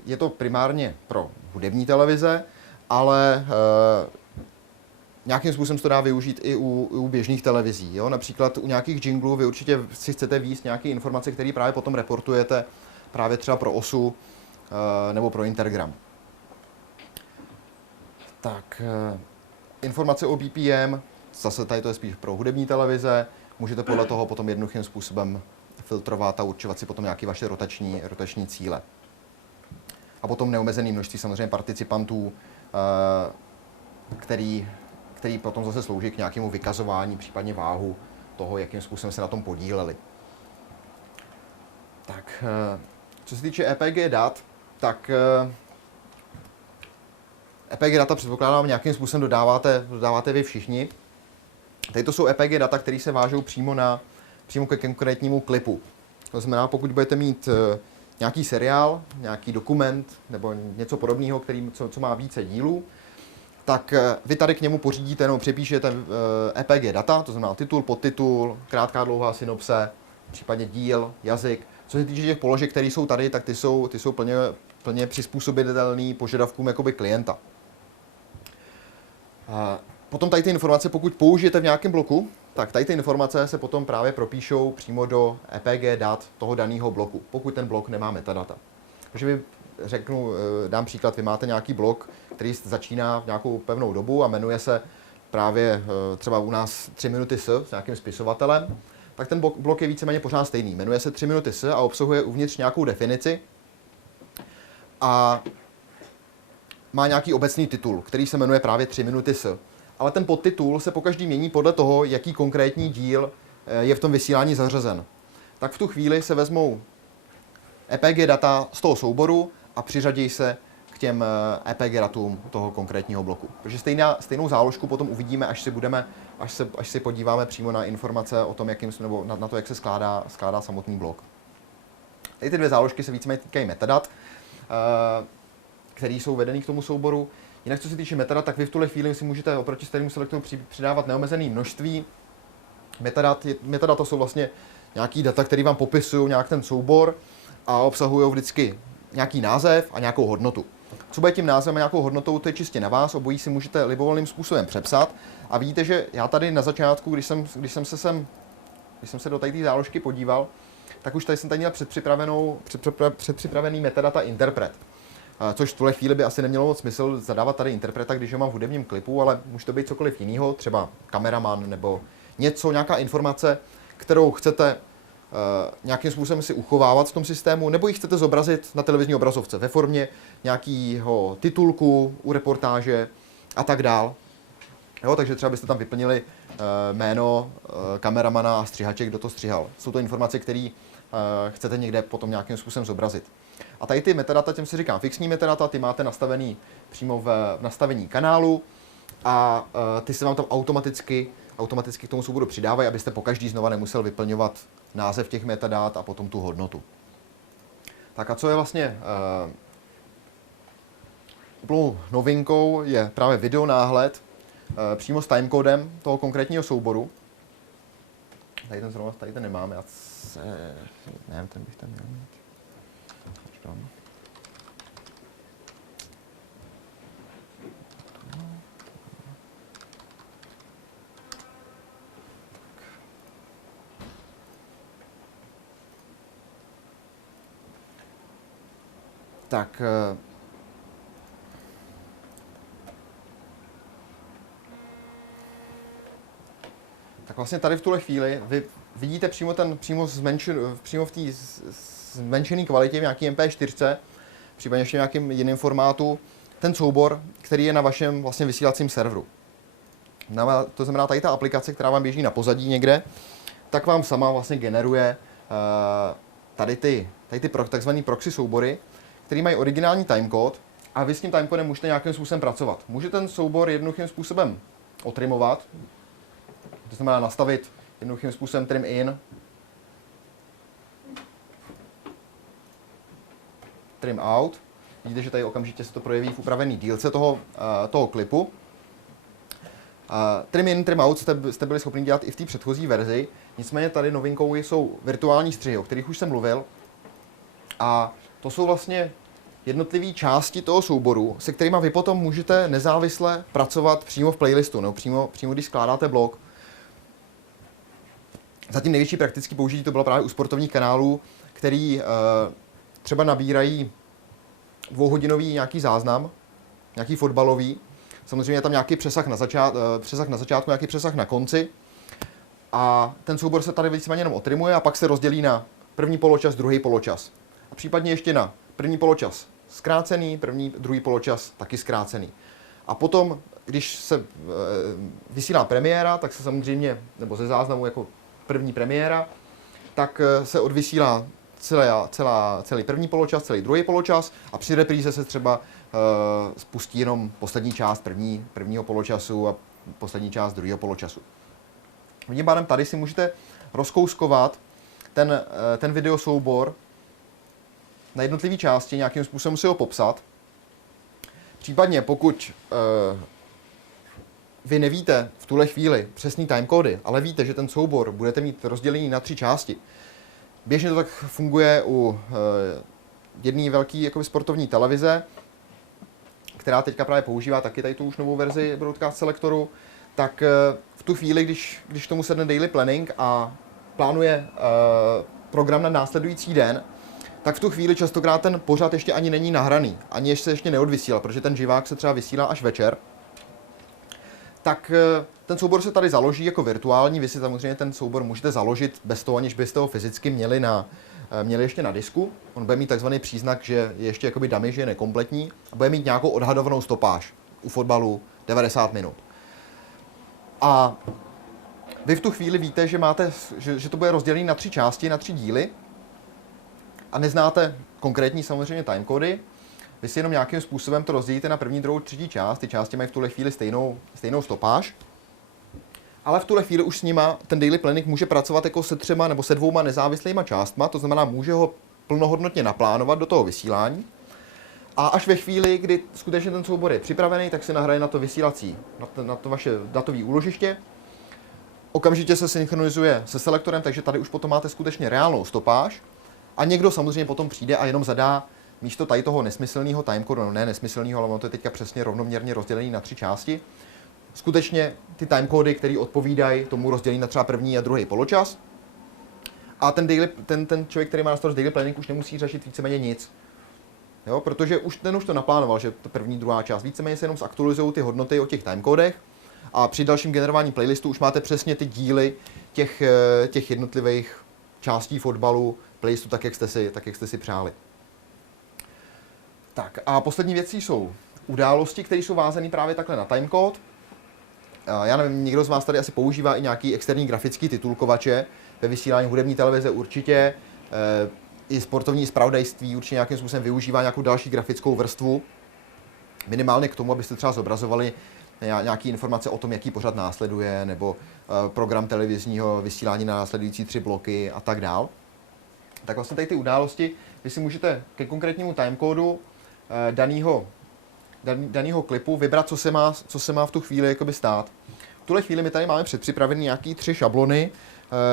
je to primárně pro hudební televize, ale nějakým způsobem se to dá využít i u běžných televizí. Jo? Například u nějakých jinglů vy určitě si chcete víc nějaké informace, které právě potom reportujete právě třeba pro OSU nebo pro Intergram. Tak, informace o BPM, zase tady to je spíš pro hudební televize, můžete podle toho potom jednoduchým způsobem filtrovat a určovat si potom nějaké vaše rotační cíle. A potom neomezené množství samozřejmě participantů, který potom zase slouží k nějakému vykazování, případně váhu toho, jakým způsobem se na tom podíleli. Tak, co se týče EPG dat, tak EPG data předpokládám nějakým způsobem dodáváte vy všichni. Tady to jsou EPG data, které se vážou přímo ke konkrétnímu klipu. To znamená, pokud budete mít nějaký seriál, nějaký dokument nebo něco podobného, co má více dílů, tak vy tady k němu pořídíte nebo přepíšete EPG data, to znamená titul, podtitul, krátká, dlouhá synopse, případně díl, jazyk. Co se týče těch položek, které jsou tady, tak ty jsou plně přizpůsobitelné požadavkům jakoby klienta. Potom tady ty informace, pokud použijete v nějakém bloku, tak tady ty informace se potom právě propíšou přímo do EPG dat toho daného bloku, pokud ten blok nemá metadata. Takže dám příklad, vy máte nějaký blok, který začíná v nějakou pevnou dobu a jmenuje se právě třeba u nás 3 minuty s nějakým spisovatelem, tak ten blok je víceméně pořád stejný. Jmenuje se 3 minuty s a obsahuje uvnitř nějakou definici a má nějaký obecný titul, který se jmenuje právě 3 minuty s. Ale ten podtitul se pokaždý mění podle toho, jaký konkrétní díl je v tom vysílání zařazen. Tak v tu chvíli se vezmou EPG data z toho souboru a přiřadí se k těm EPG datům toho konkrétního bloku. Protože stejnou záložku potom uvidíme, až si podíváme přímo na informace o tom, nebo na to, jak se skládá samotný blok. Tady ty dvě záložky se víceméně týkají metadat, které jsou vedený k tomu souboru. Jinak co se týče metadat, tak vy v tuhle chvíli si můžete oproti stejnému selektoru přidávat neomezené množství metadat. Metadata jsou vlastně nějaký data, které vám popisují nějak ten soubor a obsahují vždycky nějaký název a nějakou hodnotu. Co bude tím názvem a nějakou hodnotou, to je čistě na vás, obojí si můžete libovolným způsobem přepsat. A vidíte, že já tady na začátku, když jsem se do té záložky podíval, tak už tady jsem tady měl předpřipravený metadata interpret. Což v tuhle chvíli by asi nemělo moc smysl zadávat tady interpreta, když ho mám v hudebním klipu, ale může to být cokoliv jiného, třeba kameraman nebo nějaká informace, kterou chcete nějakým způsobem si uchovávat v tom systému, nebo ji chcete zobrazit na televizní obrazovce ve formě nějakého titulku u reportáže a tak dál. Jo, takže třeba byste tam vyplnili jméno kameramana a střihače, kdo to střihal. Jsou to informace, které chcete někde potom nějakým způsobem zobrazit. A tady ty metadata, těm se říká fixní metadata, ty máte nastavený přímo v nastavení kanálu a ty se vám tam automaticky k tomu souboru přidávají, abyste pokaždý znova nemusel vyplňovat název těch metadat a potom tu hodnotu. Tak a co je vlastně úplnou novinkou, je právě videonáhled přímo s timecodem toho konkrétního souboru. Tady ten nemám, nevím, ten bych tam měl mít. Tak vlastně tady v tuhle chvíli vy vidíte přímo v té zmenšené kvalitě v nějaký MP4, případně ještě v nějakém jiném formátu, ten soubor, který je na vašem vlastně vysílacím serveru. To znamená, tady ta aplikace, která vám běží na pozadí někde, tak vám sama vlastně generuje tady ty takzvané proxy soubory, který mají originální timecode a vy s tím timecodem můžete nějakým způsobem pracovat. Můžete ten soubor jednoduchým způsobem otrimovat, to znamená nastavit jednoduchým způsobem trim in, trim out. Vidíte, že tady okamžitě se to projeví v upravené dílce toho klipu. Trim in, trim out jste byli schopni dělat i v té předchozí verzi, nicméně tady novinkou jsou virtuální střihy, o kterých už jsem mluvil. A to jsou vlastně jednotlivé části toho souboru, se kterými vy potom můžete nezávisle pracovat přímo v playlistu, nebo přímo když skládáte blog. Zatím největší praktický použití to bylo právě u sportovních kanálů, který třeba nabírají 2hodinový nějaký záznam, nějaký fotbalový. Samozřejmě je tam nějaký přesah na začátku, nějaký přesah na konci. A ten soubor se tady víceméně jenom otrimuje a pak se rozdělí na první poločas, druhý poločas. A případně ještě na první poločas zkrácený, druhý poločas taky zkrácený. A potom, když se vysílá premiéra, tak se samozřejmě, nebo ze záznamu jako první premiéra, tak se odvysílá celý první poločas, celý druhý poločas a při repríze se třeba spustí jenom poslední část prvního poločasu a poslední část druhého poločasu. Tím pádem tady si můžete rozkouskovat ten videosoubor na jednotlivé části, nějakým způsobem si ho popsat. Případně pokud vy nevíte v tuhle chvíli přesný timecody, ale víte, že ten soubor budete mít rozdělený na 3 části. Běžně to tak funguje u jedné velké sportovní televize, která teďka právě používá taky tady tu už novou verzi Broadcast Selectoru, tak v tu chvíli, když tomu sedne daily planning a plánuje program na následující den, tak v tu chvíli častokrát ten pořad ještě ani není nahraný, ani se ještě neodvysílá, protože ten živák se třeba vysílá až večer. Tak ten soubor se tady založí jako virtuální, vy si samozřejmě ten soubor můžete založit bez toho, aniž byste ho fyzicky měli ještě na disku. On bude mít takzvaný příznak, že je ještě jakoby dummy, že je nekompletní a bude mít nějakou odhadovanou stopáž u fotbalu 90 minut. A vy v tu chvíli víte, že to bude rozdělené na 3 části, na 3 díly a neznáte konkrétní samozřejmě timecody. Vy si jenom nějakým způsobem to rozdělíte na první, druhou, třetí část. Ty části mají v tuhle chvíli stejnou stopáž. Ale v tuhle chvíli už s nima ten daily planning může pracovat jako se 3 nebo se 2 nezávislýma částma, to znamená, může ho plnohodnotně naplánovat do toho vysílání. A až ve chvíli, kdy skutečně ten soubor je připravený, tak se nahraje na to vysílací, na to vaše datové úložiště. Okamžitě se synchronizuje se selektorem, takže tady už potom máte skutečně reálnou stopáž. A někdo samozřejmě potom přijde a jenom zadá místo tady toho nesmyslného timecodu, no ne nesmyslného, ale ono to je teďka přesně rovnoměrně rozdělený na 3 části. Skutečně ty timecody, které odpovídají tomu rozdělení na třeba první a druhý poločas. A ten člověk, který má na starost daily planning, už nemusí řešit víceméně nic. Jo, protože už to naplánoval, že ta první, druhá část. Víceméně se jenom zaktualizují ty hodnoty o těch timecodech a při dalším generování playlistu už máte přesně ty díly těch jednotlivých částí fotbalu, playlistu tak, jak jste si přáli. Tak a poslední věcí jsou události, které jsou vázané právě takhle na timecode. Já nevím, někdo z vás tady asi používá i nějaký externí grafický titulkovače ve vysílání hudební televize určitě. I sportovní zpravodajství určitě nějakým způsobem využívá nějakou další grafickou vrstvu. Minimálně k tomu, abyste třeba zobrazovali nějaké informace o tom, jaký pořad následuje, nebo program televizního vysílání na následující 3 bloky a tak dál. Tak vlastně tady ty události, vy si můžete ke konkrétnímu timecodu daného klipu vybrat, co se má v tu chvíli jakoby stát. V tuhle chvíli my tady máme předpřipravený nějaký 3 šablony,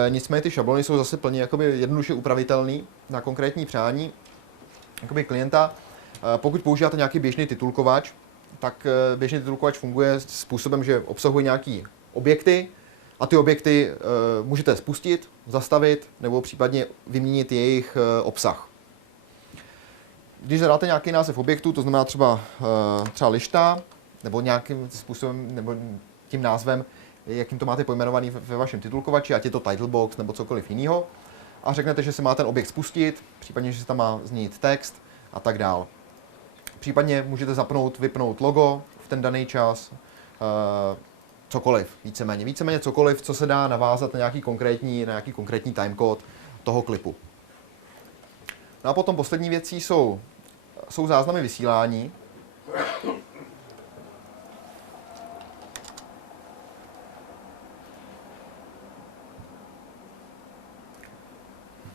nicméně ty šablony jsou zase plně jakoby jednoduše upravitelné na konkrétní přání jakoby klienta. Pokud používáte nějaký běžný titulkovač, tak běžný titulkovač funguje způsobem, že obsahuje nějaký objekty a ty objekty můžete spustit, zastavit nebo případně vyměnit jejich obsah. Když zadáte nějaký název objektu, to znamená třeba lišta, nebo nějakým způsobem, nebo tím názvem, jakým to máte pojmenovaný ve vašem titulkovači, ať je to titlebox nebo cokoliv jiného, a řeknete, že se má ten objekt spustit, případně, že se tam má znít text a tak dál. Případně můžete vypnout logo v ten daný čas, cokoliv, víceméně cokoliv, co se dá navázat na nějaký konkrétní timecode toho klipu. No a potom poslední věcí jsou záznamy vysílání.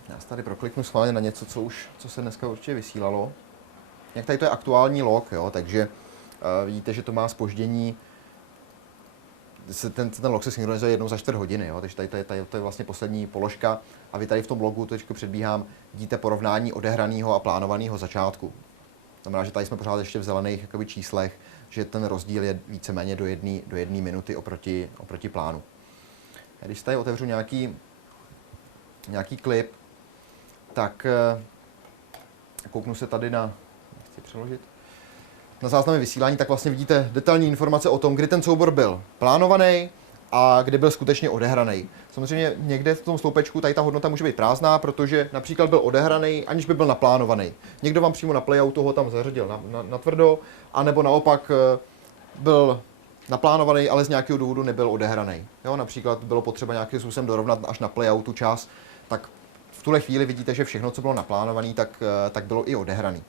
Já se tady prokliknu schválně na něco, co se dneska určitě vysílalo. Jak tady to je aktuální log, jo, takže vidíte, že to má zpoždění. Ten log se synchronizuje jednou za 4 hodiny, jo, takže tady to je vlastně poslední položka a vy tady v tom logu, teď předbíhám, vidíte porovnání odehraného a plánovaného začátku. Znamená, že tady jsme pořád ještě v zelených jakoby číslech, že ten rozdíl je víceméně do jedné minuty oproti plánu. Když tady otevřu nějaký klip, tak kouknu se tady chci přeložit, na záznamy vysílání, tak vlastně vidíte detailní informace o tom, kdy ten soubor byl plánovaný a kdy byl skutečně odehraný. Samozřejmě někde v tom sloupečku tady ta hodnota může být prázdná, protože například byl odehraný, aniž by byl naplánovaný. Někdo vám přímo na playoutu ho tam zařadil na tvrdo, anebo naopak byl naplánovaný, ale z nějakého důvodu nebyl odehraný. Jo, například bylo potřeba nějakým způsobem dorovnat až na playoutu čas, tak v tuhle chvíli vidíte, že všechno, co bylo naplánované, tak bylo i odehraný.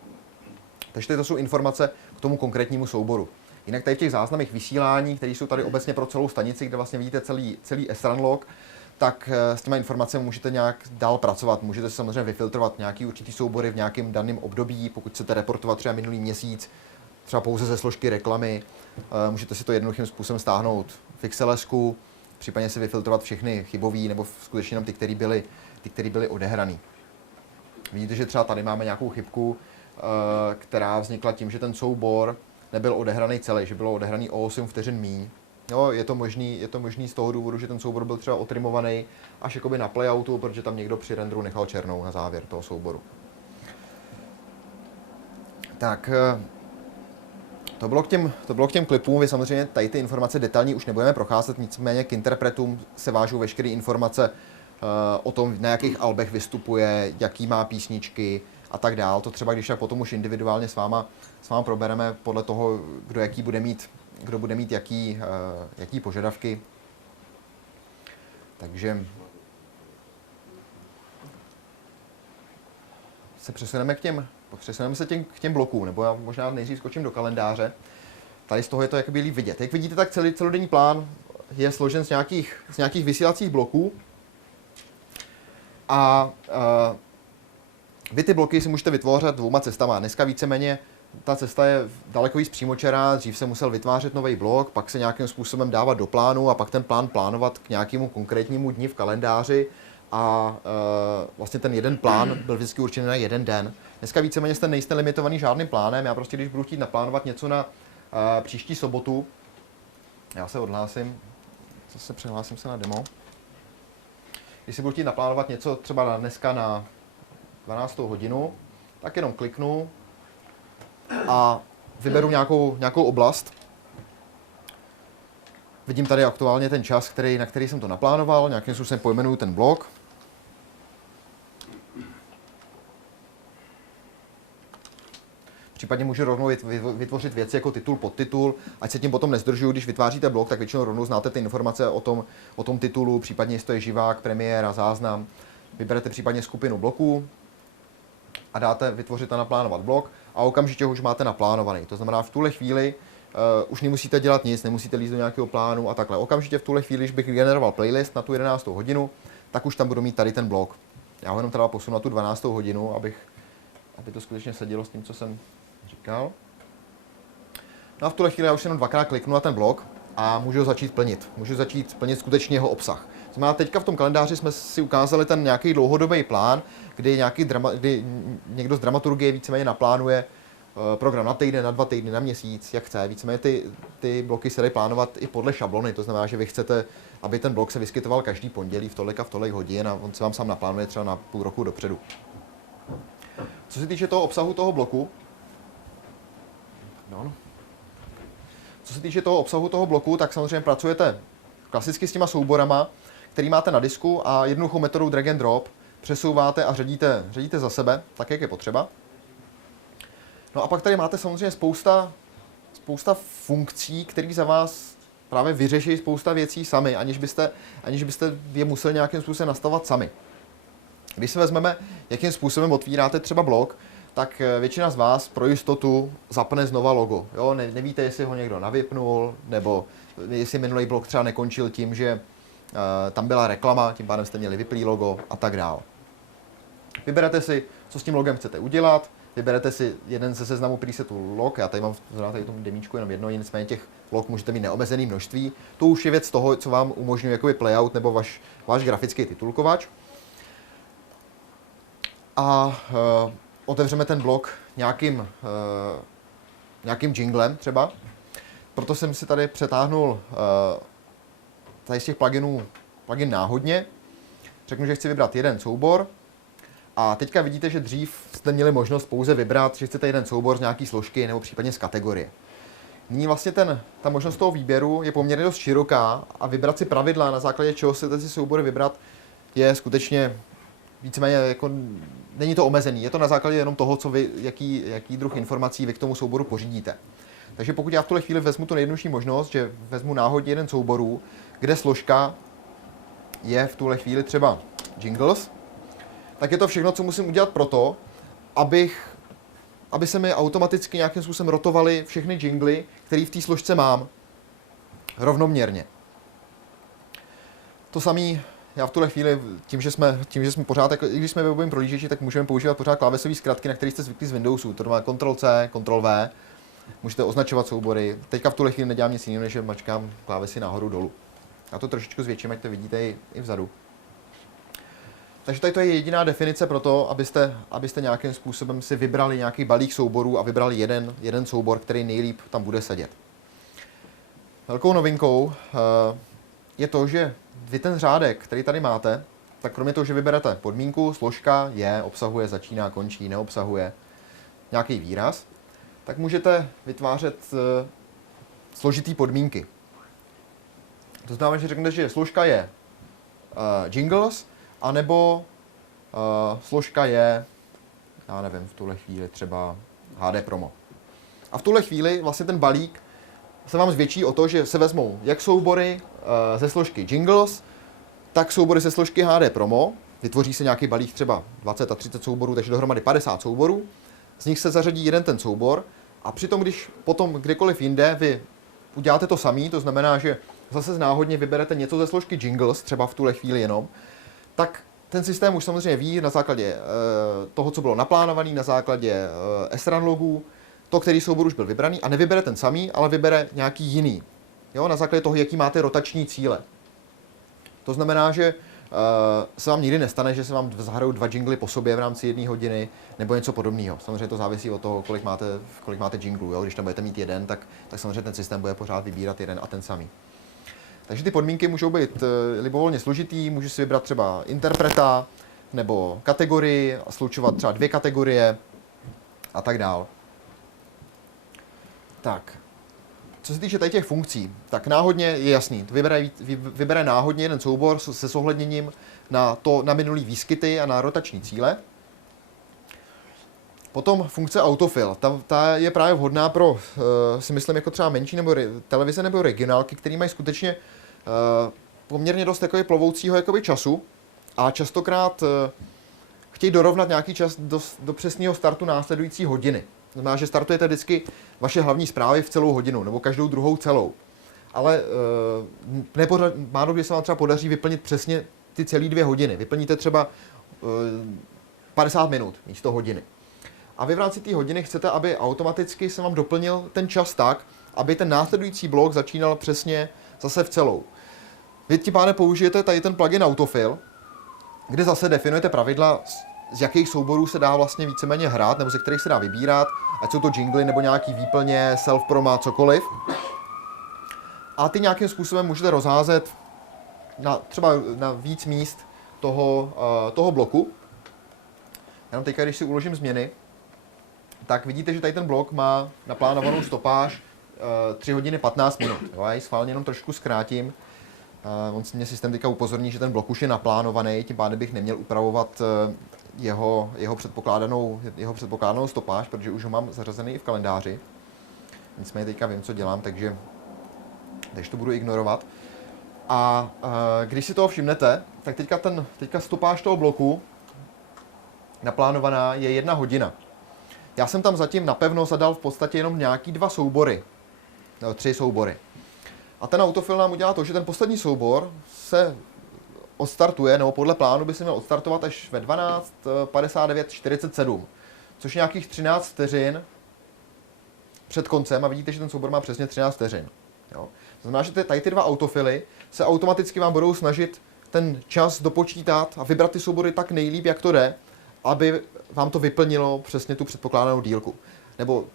Takže to jsou informace k tomu konkrétnímu souboru. Jinak tady v těch záznamech vysílání, které jsou tady obecně pro celou stanici, kde vlastně vidíte celý SRAN log, tak s těma informacemi můžete nějak dál pracovat. Můžete si samozřejmě vyfiltrovat nějaký určitý soubory v nějakém daném období, pokud chcete reportovat třeba minulý měsíc, třeba pouze ze složky reklamy. Můžete si to jednoduchým způsobem stáhnout v XLSku, případně si vyfiltrovat všechny chybový nebo skutečně jenom ty, které byly odehraný. Vidíte, že třeba tady máme nějakou chybku, která vznikla tím, že ten soubor nebyl odehraný celý, že bylo odehraný o 8 vteřin míň. Jo, je to možný z toho důvodu, že ten soubor byl třeba otrimovaný až jakoby na playoutu, protože tam někdo při renderu nechal černou na závěr toho souboru. Tak, to bylo k těm klipům. Vy samozřejmě tady ty informace detailně už nebudeme procházet, nicméně k interpretům se vážou veškeré informace o tom, na jakých albech vystupuje, jaký má písničky a tak dál. To třeba když tak potom už individuálně s váma probereme podle toho, kdo bude mít jaký požadavky. Takže se přesuneme k těm blokům, nebo já možná nejdřív skočím do kalendáře. Tady z toho je to jakoby líp vidět. Jak vidíte, tak celodenní plán je složen z nějakých vysílacích bloků. A vy ty bloky si můžete vytvořit dvouma cestama. Dneska víceméně ta cesta je daleko víc přímočará, dřív se musel vytvářet nový blok, pak se nějakým způsobem dávat do plánu a pak ten plán plánovat k nějakému konkrétnímu dni v kalendáři a vlastně ten jeden plán byl vždycky určený na jeden den. Dneska víceméně nejste limitovaný žádným plánem, já prostě když budu chtít naplánovat něco na příští sobotu, já se odhlásím, přihlásím se na demo. Když si budu chtít naplánovat něco třeba dneska na 12. hodinu, tak jenom kliknu a vyberu nějakou oblast. Vidím tady aktuálně ten čas, na který jsem to naplánoval, nějakým způsobem pojmenuju ten blok. Případně můžu rovnou vytvořit věci jako titul, podtitul, ať se tím potom nezdržuju, když vytváříte blog, tak většinou rovnou znáte ty informace o tom titulu, případně jestli to je živák, premiéra, záznam. Vyberete případně skupinu bloků a dáte vytvořit a naplánovat blok a okamžitě ho už máte naplánovaný. To znamená, v tuhle chvíli už nemusíte dělat nic, nemusíte líst do nějakého plánu a takhle. Okamžitě v tuhle chvíli, když bych generoval playlist na tu 11. hodinu, tak už tam budu mít tady ten blok. Já ho jenom teda posunu na tu 12. hodinu, aby to skutečně sedělo s tím, co jsem říkal. No a v tuhle chvíli já už jenom dvakrát kliknu na ten blok a můžu ho začít plnit. Můžu začít plnit skutečně jeho obsah. Znamená, teďka v tom kalendáři jsme si ukázali ten nějaký dlouhodobý plán, kdy někdo z dramaturgie víceméně naplánuje program na týden, na 2 týdny, na měsíc, jak chce. Víceméně ty bloky se dají plánovat i podle šablony, to znamená, že vy chcete, aby ten blok se vyskytoval každý pondělí v tolik a v tolik hodin a on se vám sám naplánuje třeba na půl roku dopředu. Co se týče toho obsahu toho bloku, tak samozřejmě pracujete klasicky s těma souborama, který máte na disku a jednoduchou metodou drag and drop přesouváte a řadíte za sebe, tak jak je potřeba. No a pak tady máte samozřejmě spousta funkcí, které za vás právě vyřeší spousta věcí sami, aniž byste je museli nějakým způsobem nastavovat sami. Když se vezmeme, jakým způsobem otvíráte třeba blog, tak většina z vás pro jistotu zapne znova logo. Jo? Nevíte, jestli ho někdo navypnul, nebo jestli minulý blog třeba nekončil tím, že tam byla reklama, tím pádem jste měli vyplý logo a tak dál. Vyberete si, co s tím logem chcete udělat, vyberete si jeden ze seznamu presetu log, já tady mám tady tomu demíčku jenom jedno, nicméně těch log můžete mít neomezené množství. To už je věc toho, co vám umožňuje jakoby playout nebo váš grafický titulkovač. A otevřeme ten blok nějakým jinglem třeba. Proto jsem si tady přetáhnul tady z těch plugin náhodně. Řeknu, že chci vybrat jeden soubor. A teďka vidíte, že dřív jste měli možnost pouze vybrat, že chcete jeden soubor z nějaký složky nebo případně z kategorie. Nyní vlastně ta možnost toho výběru je poměrně dost široká a vybrat si pravidla, na základě čeho si ty soubory vybrat, je skutečně víceméně jako, není to omezený. Je to na základě jenom toho, co vy, jaký druh informací vy k tomu souboru pořídíte. Takže pokud já v tuhle chvíli vezmu tu nejjednodušší možnost, že vezmu náhodně jeden souborů, kde složka je v tuhle chvíli třeba jingles, tak je to všechno, co musím udělat proto, aby se mi automaticky nějakým způsobem rotovaly všechny jingly, které v té složce mám, rovnoměrně. To samé já v tuhle chvíli, tím, že jsme pořád, jako, i když jsme ve webovém prohlížeči, tak můžeme používat pořád klávesové zkratky, na které jste zvyklí z Windowsu. To znamená Ctrl-C, Ctrl-V, můžete označovat soubory. Teďka v tuhle chvíli nedělám nic jiného, než že mačkám klávesy nahoru dolů. Já to trošičku zvětším, ať to vidíte i vzadu. Takže tady to je jediná definice pro to, abyste nějakým způsobem si vybrali nějaký balík souborů a vybrali jeden soubor, který nejlíp tam bude sedět. Velkou novinkou je to, že vy ten řádek, který tady máte, tak kromě toho, že vyberete podmínku, složka je, obsahuje, začíná, končí, neobsahuje nějaký výraz, tak můžete vytvářet složitý podmínky. To znamená, že řeknete, že složka je jingles, anebo složka je, já nevím, v tuhle chvíli třeba HD promo. A v tuhle chvíli vlastně ten balík se vám zvětší o to, že se vezmou jak soubory ze složky jingles, tak soubory ze složky HD promo. Vytvoří se nějaký balík třeba 20 a 30 souborů, takže dohromady 50 souborů. Z nich se zařadí jeden ten soubor a přitom, když potom kdekoliv jinde vy uděláte to samý, to znamená, že zase náhodně vyberete něco ze složky jingles, třeba v tuhle chvíli jenom, tak ten systém už samozřejmě ví na základě toho, co bylo naplánované, na základě SRAN logů, to, který soubor už byl vybraný, a nevybere ten samý, ale vybere nějaký jiný. Jo, na základě toho, jaký máte rotační cíle. To znamená, že se vám nikdy nestane, že se vám zahrajou dva jingly po sobě v rámci 1 hodiny nebo něco podobného. Samozřejmě to závisí od toho, kolik máte jinglů. Jo? Když tam budete mít jeden, tak samozřejmě ten systém bude pořád vybírat jeden a ten samý. Takže ty podmínky můžou být libovolně složitý, můžu si vybrat třeba interpreta nebo kategorii, slučovat třeba 2 kategorie a tak dál. Tak, co se týče tady těch funkcí, tak náhodně je jasný, vybere náhodně jeden soubor se zohledněním na minulý výskyty a na rotační cíle. Potom funkce autofill, ta je právě vhodná pro, si myslím, jako třeba menší nebo televize nebo regionálky, které mají skutečně poměrně dost takový plovoucího jakoby času a častokrát chtějí dorovnat nějaký čas do přesného startu následující hodiny. Znamená, že startujete vždycky vaše hlavní zprávy v celou hodinu, nebo každou druhou celou. Ale málo kdy se vám třeba podaří vyplnit přesně ty celé 2 hodiny. Vyplníte třeba 50 minut místo hodiny. A vy v rámci té hodiny chcete, aby automaticky se vám doplnil ten čas tak, aby ten následující blok začínal přesně zase v celou. Vy tím pádem použijete tady ten plugin Autofill, kde zase definujete pravidla, z jakých souborů se dá vlastně víceméně hrát, nebo ze kterých se dá vybírat, ať jsou to jingly nebo nějaký výplně, self-proma, cokoliv. A ty nějakým způsobem můžete rozházet třeba na víc míst toho bloku. Jenom teďka, když si uložím změny, tak vidíte, že tady ten blok má naplánovanou stopáž 3 hodiny 15 minut. Jo, já ji schválně jenom trošku zkrátím. Mě systém teďka upozorní, že ten blok už je naplánovaný, tím pádem bych neměl upravovat jeho předpokládanou stopáž, protože už ho mám zařazený i v kalendáři. Nicméně teďka vím, co dělám, takže to budu ignorovat. A když si toho všimnete, tak teďka stopáž toho bloku naplánovaná je 1 hodina. Já jsem tam zatím napevno zadal v podstatě jenom nějaký 2 soubory, nebo 3 soubory. A ten autofill nám udělá to, že ten poslední soubor se odstartuje, nebo podle plánu by se měl odstartovat až ve 12:59:47, což je nějakých 13 vteřin před koncem a vidíte, že ten soubor má přesně 13 vteřin. Jo? To znamená, že tady ty 2 autofily se automaticky vám budou snažit ten čas dopočítat a vybrat ty soubory tak nejlíp, jak to jde, aby vám to vyplnilo přesně tu předpokládanou dílku. Nebo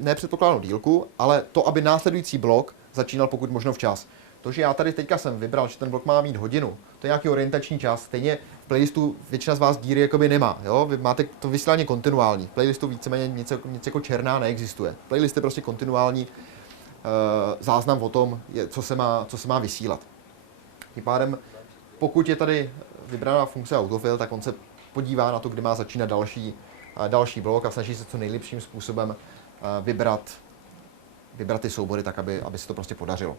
ne předpokládanou dílku, ale to, aby následující blok začínal pokud možno včas. To, že já tady teďka jsem vybral, že ten blok má mít hodinu, to je nějaký orientační čas, stejně v playlistu většina z vás díry jakoby nemá, jo? Vy máte to vysílání kontinuální, v playlistu víceméně nic jako černá neexistuje. Playlist je prostě kontinuální záznam o tom, co se má vysílat. Tím pádem, pokud je tady vybraná funkce autofill, tak on se podívá na to, kdy má začínat další blok a snaží se co nejlepším způsobem vybrat ty soubory tak, aby se to prostě podařilo.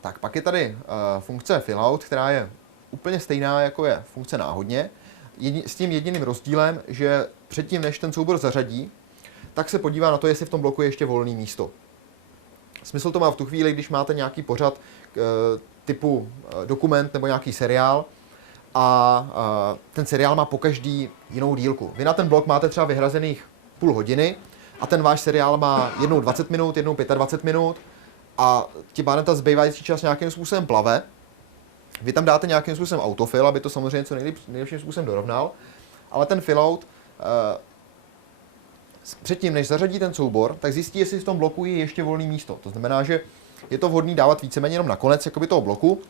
Tak, pak je tady funkce fillout, která je úplně stejná, jako je funkce náhodně, s tím jediným rozdílem, že předtím, než ten soubor zařadí, tak se podívá na to, jestli v tom bloku je ještě volné místo. Smysl to má v tu chvíli, když máte nějaký pořad typu dokument nebo nějaký seriál a ten seriál má pokaždý jinou dílku. Vy na ten blok máte třeba vyhrazených půl hodiny a ten váš seriál má jednou 20 minut, jednou 25 minut a tím pádem ta zbývající čas nějakým způsobem plave. Vy tam dáte nějakým způsobem autofill, aby to samozřejmě co nejlepším způsobem dorovnal, ale ten fillout předtím, než zařadí ten soubor, tak zjistí, jestli v tom bloku je ještě volné místo. To znamená, že je to vhodné dávat víceméně jenom na konec jakoby toho bloku,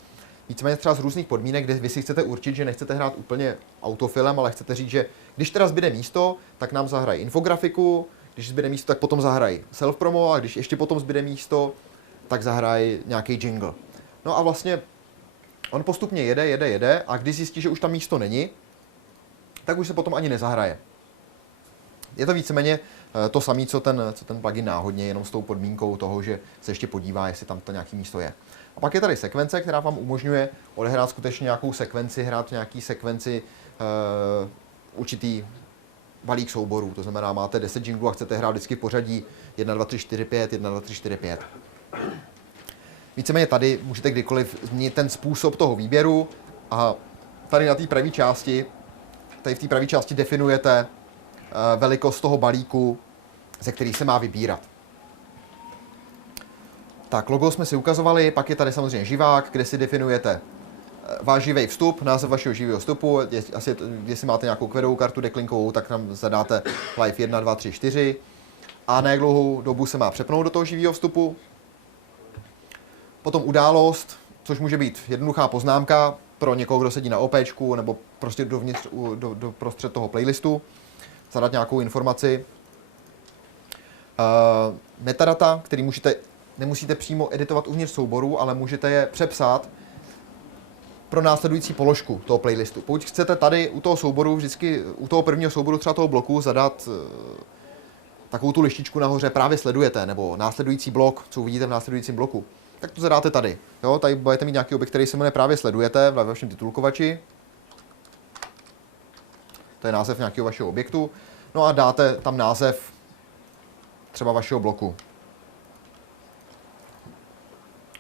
víceméně třeba z různých podmínek, kde vy si chcete určit, že nechcete hrát úplně autofilem, ale chcete říct, že když teda zbyde místo, tak nám zahrají infografiku, když zbyde místo, tak potom zahrají self-promo a když ještě potom zbyde místo, tak zahrají nějaký jingle. No a vlastně on postupně jede a když zjistí, že už tam místo není, tak už se potom ani nezahraje. Je to víceméně to samé, co ten plugin náhodně, jenom s tou podmínkou toho, že se ještě podívá, jestli tam to nějaké místo je. A pak je tady sekvence, která vám umožňuje odehrát skutečně nějakou sekvenci, hrát nějaký sekvenci určitý balík souborů. To znamená, máte 10 jinglů a chcete hrát vždycky v pořadí 1, 2, 3, 4, 5, 1, 2, 3, 4, 5. Víceméně tady můžete kdykoliv změnit ten způsob toho výběru a tady na té pravé části, v té pravé části definujete velikost toho balíku, ze který se má vybírat. Tak, logo jsme si ukazovali, pak je tady samozřejmě živák, kde si definujete váš živý vstup, název vašeho živého vstupu, jestli máte nějakou kvedovou kartu deklinkovou, tak tam zadáte live 1, 2, 3, 4 a na jak dlouhou dobu se má přepnout do toho živého vstupu. Potom událost, což může být jednoduchá poznámka pro někoho, kdo sedí na OPčku nebo prostě dovnitř, do prostřed toho playlistu, zadat nějakou informaci. Metadata, který nemusíte přímo editovat uvnitř souboru, ale můžete je přepsat pro následující položku toho playlistu. Pokud chcete tady u toho souboru, vždycky u toho prvního souboru třeba toho bloku zadat takovou tu lištičku nahoře právě sledujete, nebo následující blok, co uvidíte v následujícím bloku, tak to zadáte tady. Jo, tady budete mít nějaký objekt, který se jmenuje právě sledujete ve vašem titulkovači. To je název nějakého vašeho objektu. No a dáte tam název třeba vašeho bloku.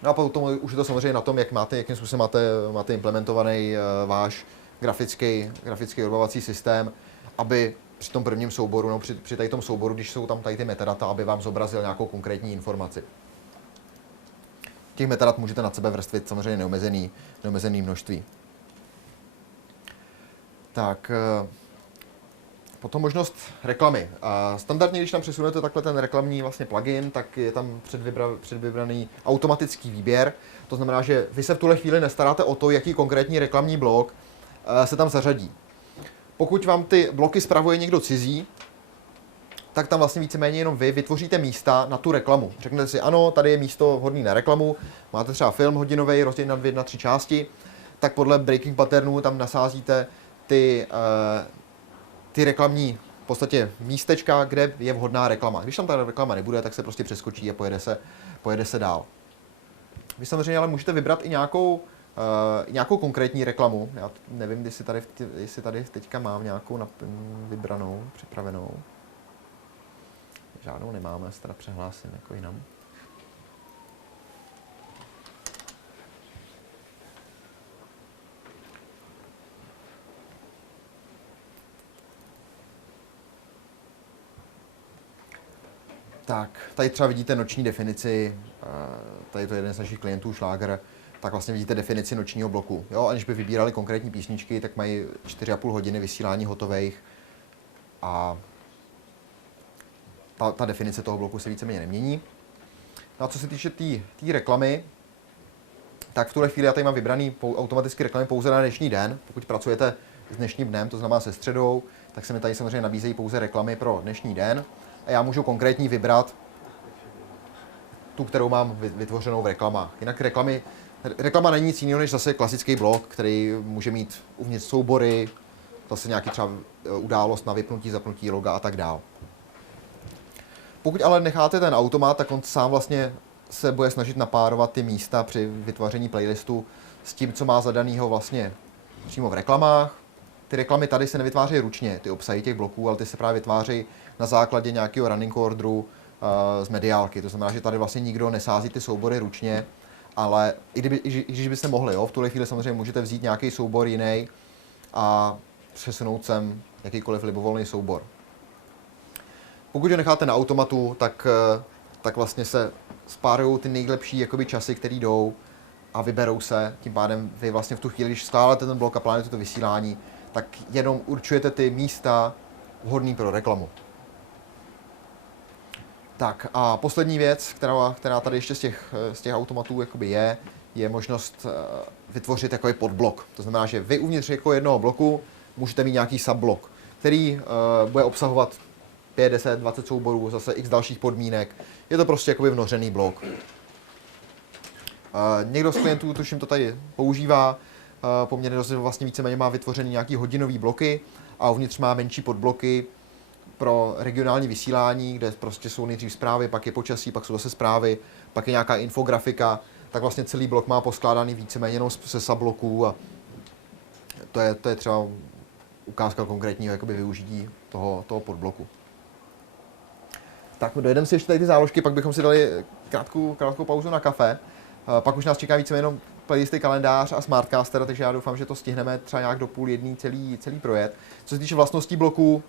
No a potom už je to samozřejmě na tom, jakým způsobem máte implementovaný váš grafický odbavovací systém, aby při tom prvním souboru, no při tady tom souboru, když jsou tam tady ty metadata, aby vám zobrazil nějakou konkrétní informaci. Těch metadat můžete nad sebe vrstvit samozřejmě neomezený množství. Tak, potom možnost reklamy. A standardně, když tam přesunete takhle ten reklamní vlastně plugin, tak je tam předvybraný automatický výběr. To znamená, že vy se v tuhle chvíli nestaráte o to, jaký konkrétní reklamní blok se tam zařadí. Pokud vám ty bloky spravuje někdo cizí, tak tam vlastně víceméně jenom vy vytvoříte místa na tu reklamu. Řeknete si, ano, tady je místo vhodný na reklamu, máte třeba film hodinový, rozdělený na 2 na 3 části, tak podle breaking patternů tam nasázíte ty reklamní v podstatě místečka, kde je vhodná reklama. Když tam ta reklama nebude, tak se prostě přeskočí a pojede se dál. Vy samozřejmě ale můžete vybrat i nějakou konkrétní reklamu. Já nevím, jestli tady teďka mám nějakou vybranou, připravenou. Žádnou nemáme, se teda přehlásím jako jinam. Tak, tady třeba vidíte noční definici, tady to je jeden z našich klientů, Šláger, tak vlastně vidíte definici nočního bloku. Jo, aniž by vybírali konkrétní písničky, tak mají 4,5 hodiny vysílání hotových a ta definice toho bloku se víceméně nemění. No a co se týče té reklamy, tak v tuhle chvíli já tady mám vybraný automaticky reklamy pouze na dnešní den. Pokud pracujete s dnešním dnem, to znamená se středou, tak se mi tady samozřejmě nabízejí pouze reklamy pro dnešní den. A já můžu konkrétní vybrat tu, kterou mám vytvořenou v reklamách. Jinak reklama není nic jiného než zase klasický blok, který může mít uvnitř soubory, zase nějaký třeba událost na vypnutí, zapnutí loga a tak dál. Pokud ale necháte ten automat, tak on sám vlastně se bude snažit napárovat ty místa při vytvoření playlistu s tím, co má zadanýho vlastně přímo v reklamách. Ty reklamy tady se nevytváří ručně, ty obsahy těch bloků, ale ty se právě vytváří na základě nějakého running orderu z mediálky. To znamená, že tady vlastně nikdo nesází ty soubory ručně, ale i když byste mohli, jo, v tuhle chvíli samozřejmě můžete vzít nějaký soubor jiný a přesunout sem jakýkoliv libovolný soubor. Pokud ho necháte na automatu, tak vlastně se spárují ty nejlepší jakoby časy, které jdou a vyberou se. Tím pádem vy vlastně v tu chvíli, když skládáte ten blok a plánujete to vysílání, tak jenom určujete ty místa vhodné pro reklamu. Tak a poslední věc, která tady ještě z těch automatů jakoby je možnost vytvořit takový podblok. To znamená, že vy uvnitř jako jednoho bloku můžete mít nějaký subblok, který bude obsahovat 5, 10, 20 souborů, zase x dalších podmínek. Je to prostě jakoby vnořený blok. Někdo z klientů, tuším, to tady používá, poměrně dost vlastně víceméně má vytvořený nějaký hodinový bloky a uvnitř má menší podbloky pro regionální vysílání, kde prostě jsou nejdřív zprávy, pak je počasí, pak jsou zase zprávy, pak je nějaká infografika, tak vlastně celý blok má poskládaný víceméně jenom se subbloků a to je třeba ukázka konkrétního jakoby využití toho podbloku. Tak dojedeme si ještě tady ty záložky, pak bychom si dali krátkou pauzu na kafe. Pak už nás čeká víceméně jenom playlisty, kalendář a Smartcaster, takže já doufám, že to stihneme třeba nějak do půl jedný celý projet. Co se týče vlastností bloku,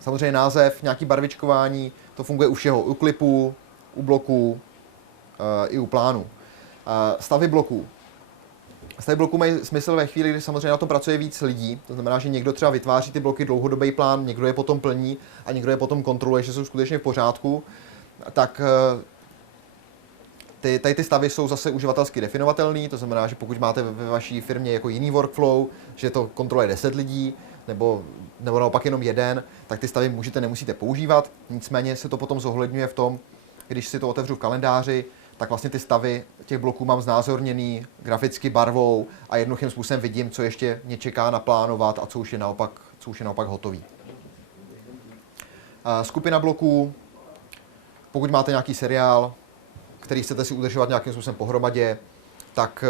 samozřejmě název, nějaký barvičkování, to funguje u všeho, u klipů, u bloků, i u plánu. Stavy bloků. Stavy bloků mají smysl ve chvíli, kdy samozřejmě na tom pracuje víc lidí, to znamená, že někdo třeba vytváří ty bloky dlouhodobý plán, někdo je potom plní a někdo je potom kontroluje, že jsou skutečně v pořádku, tak ty stavy jsou zase uživatelsky definovatelný, to znamená, že pokud máte ve vaší firmě jako jiný workflow, že to kontroluje 10 lidí, nebo naopak jenom jeden, tak ty stavy nemusíte používat, nicméně se to potom zohledňuje v tom, když si to otevřu v kalendáři, tak vlastně ty stavy těch bloků mám znázorněný graficky barvou a jednoduchým způsobem vidím, co ještě mě čeká naplánovat a co už je naopak hotový. Skupina bloků, pokud máte nějaký seriál, který chcete si udržovat nějakým způsobem pohromadě, tak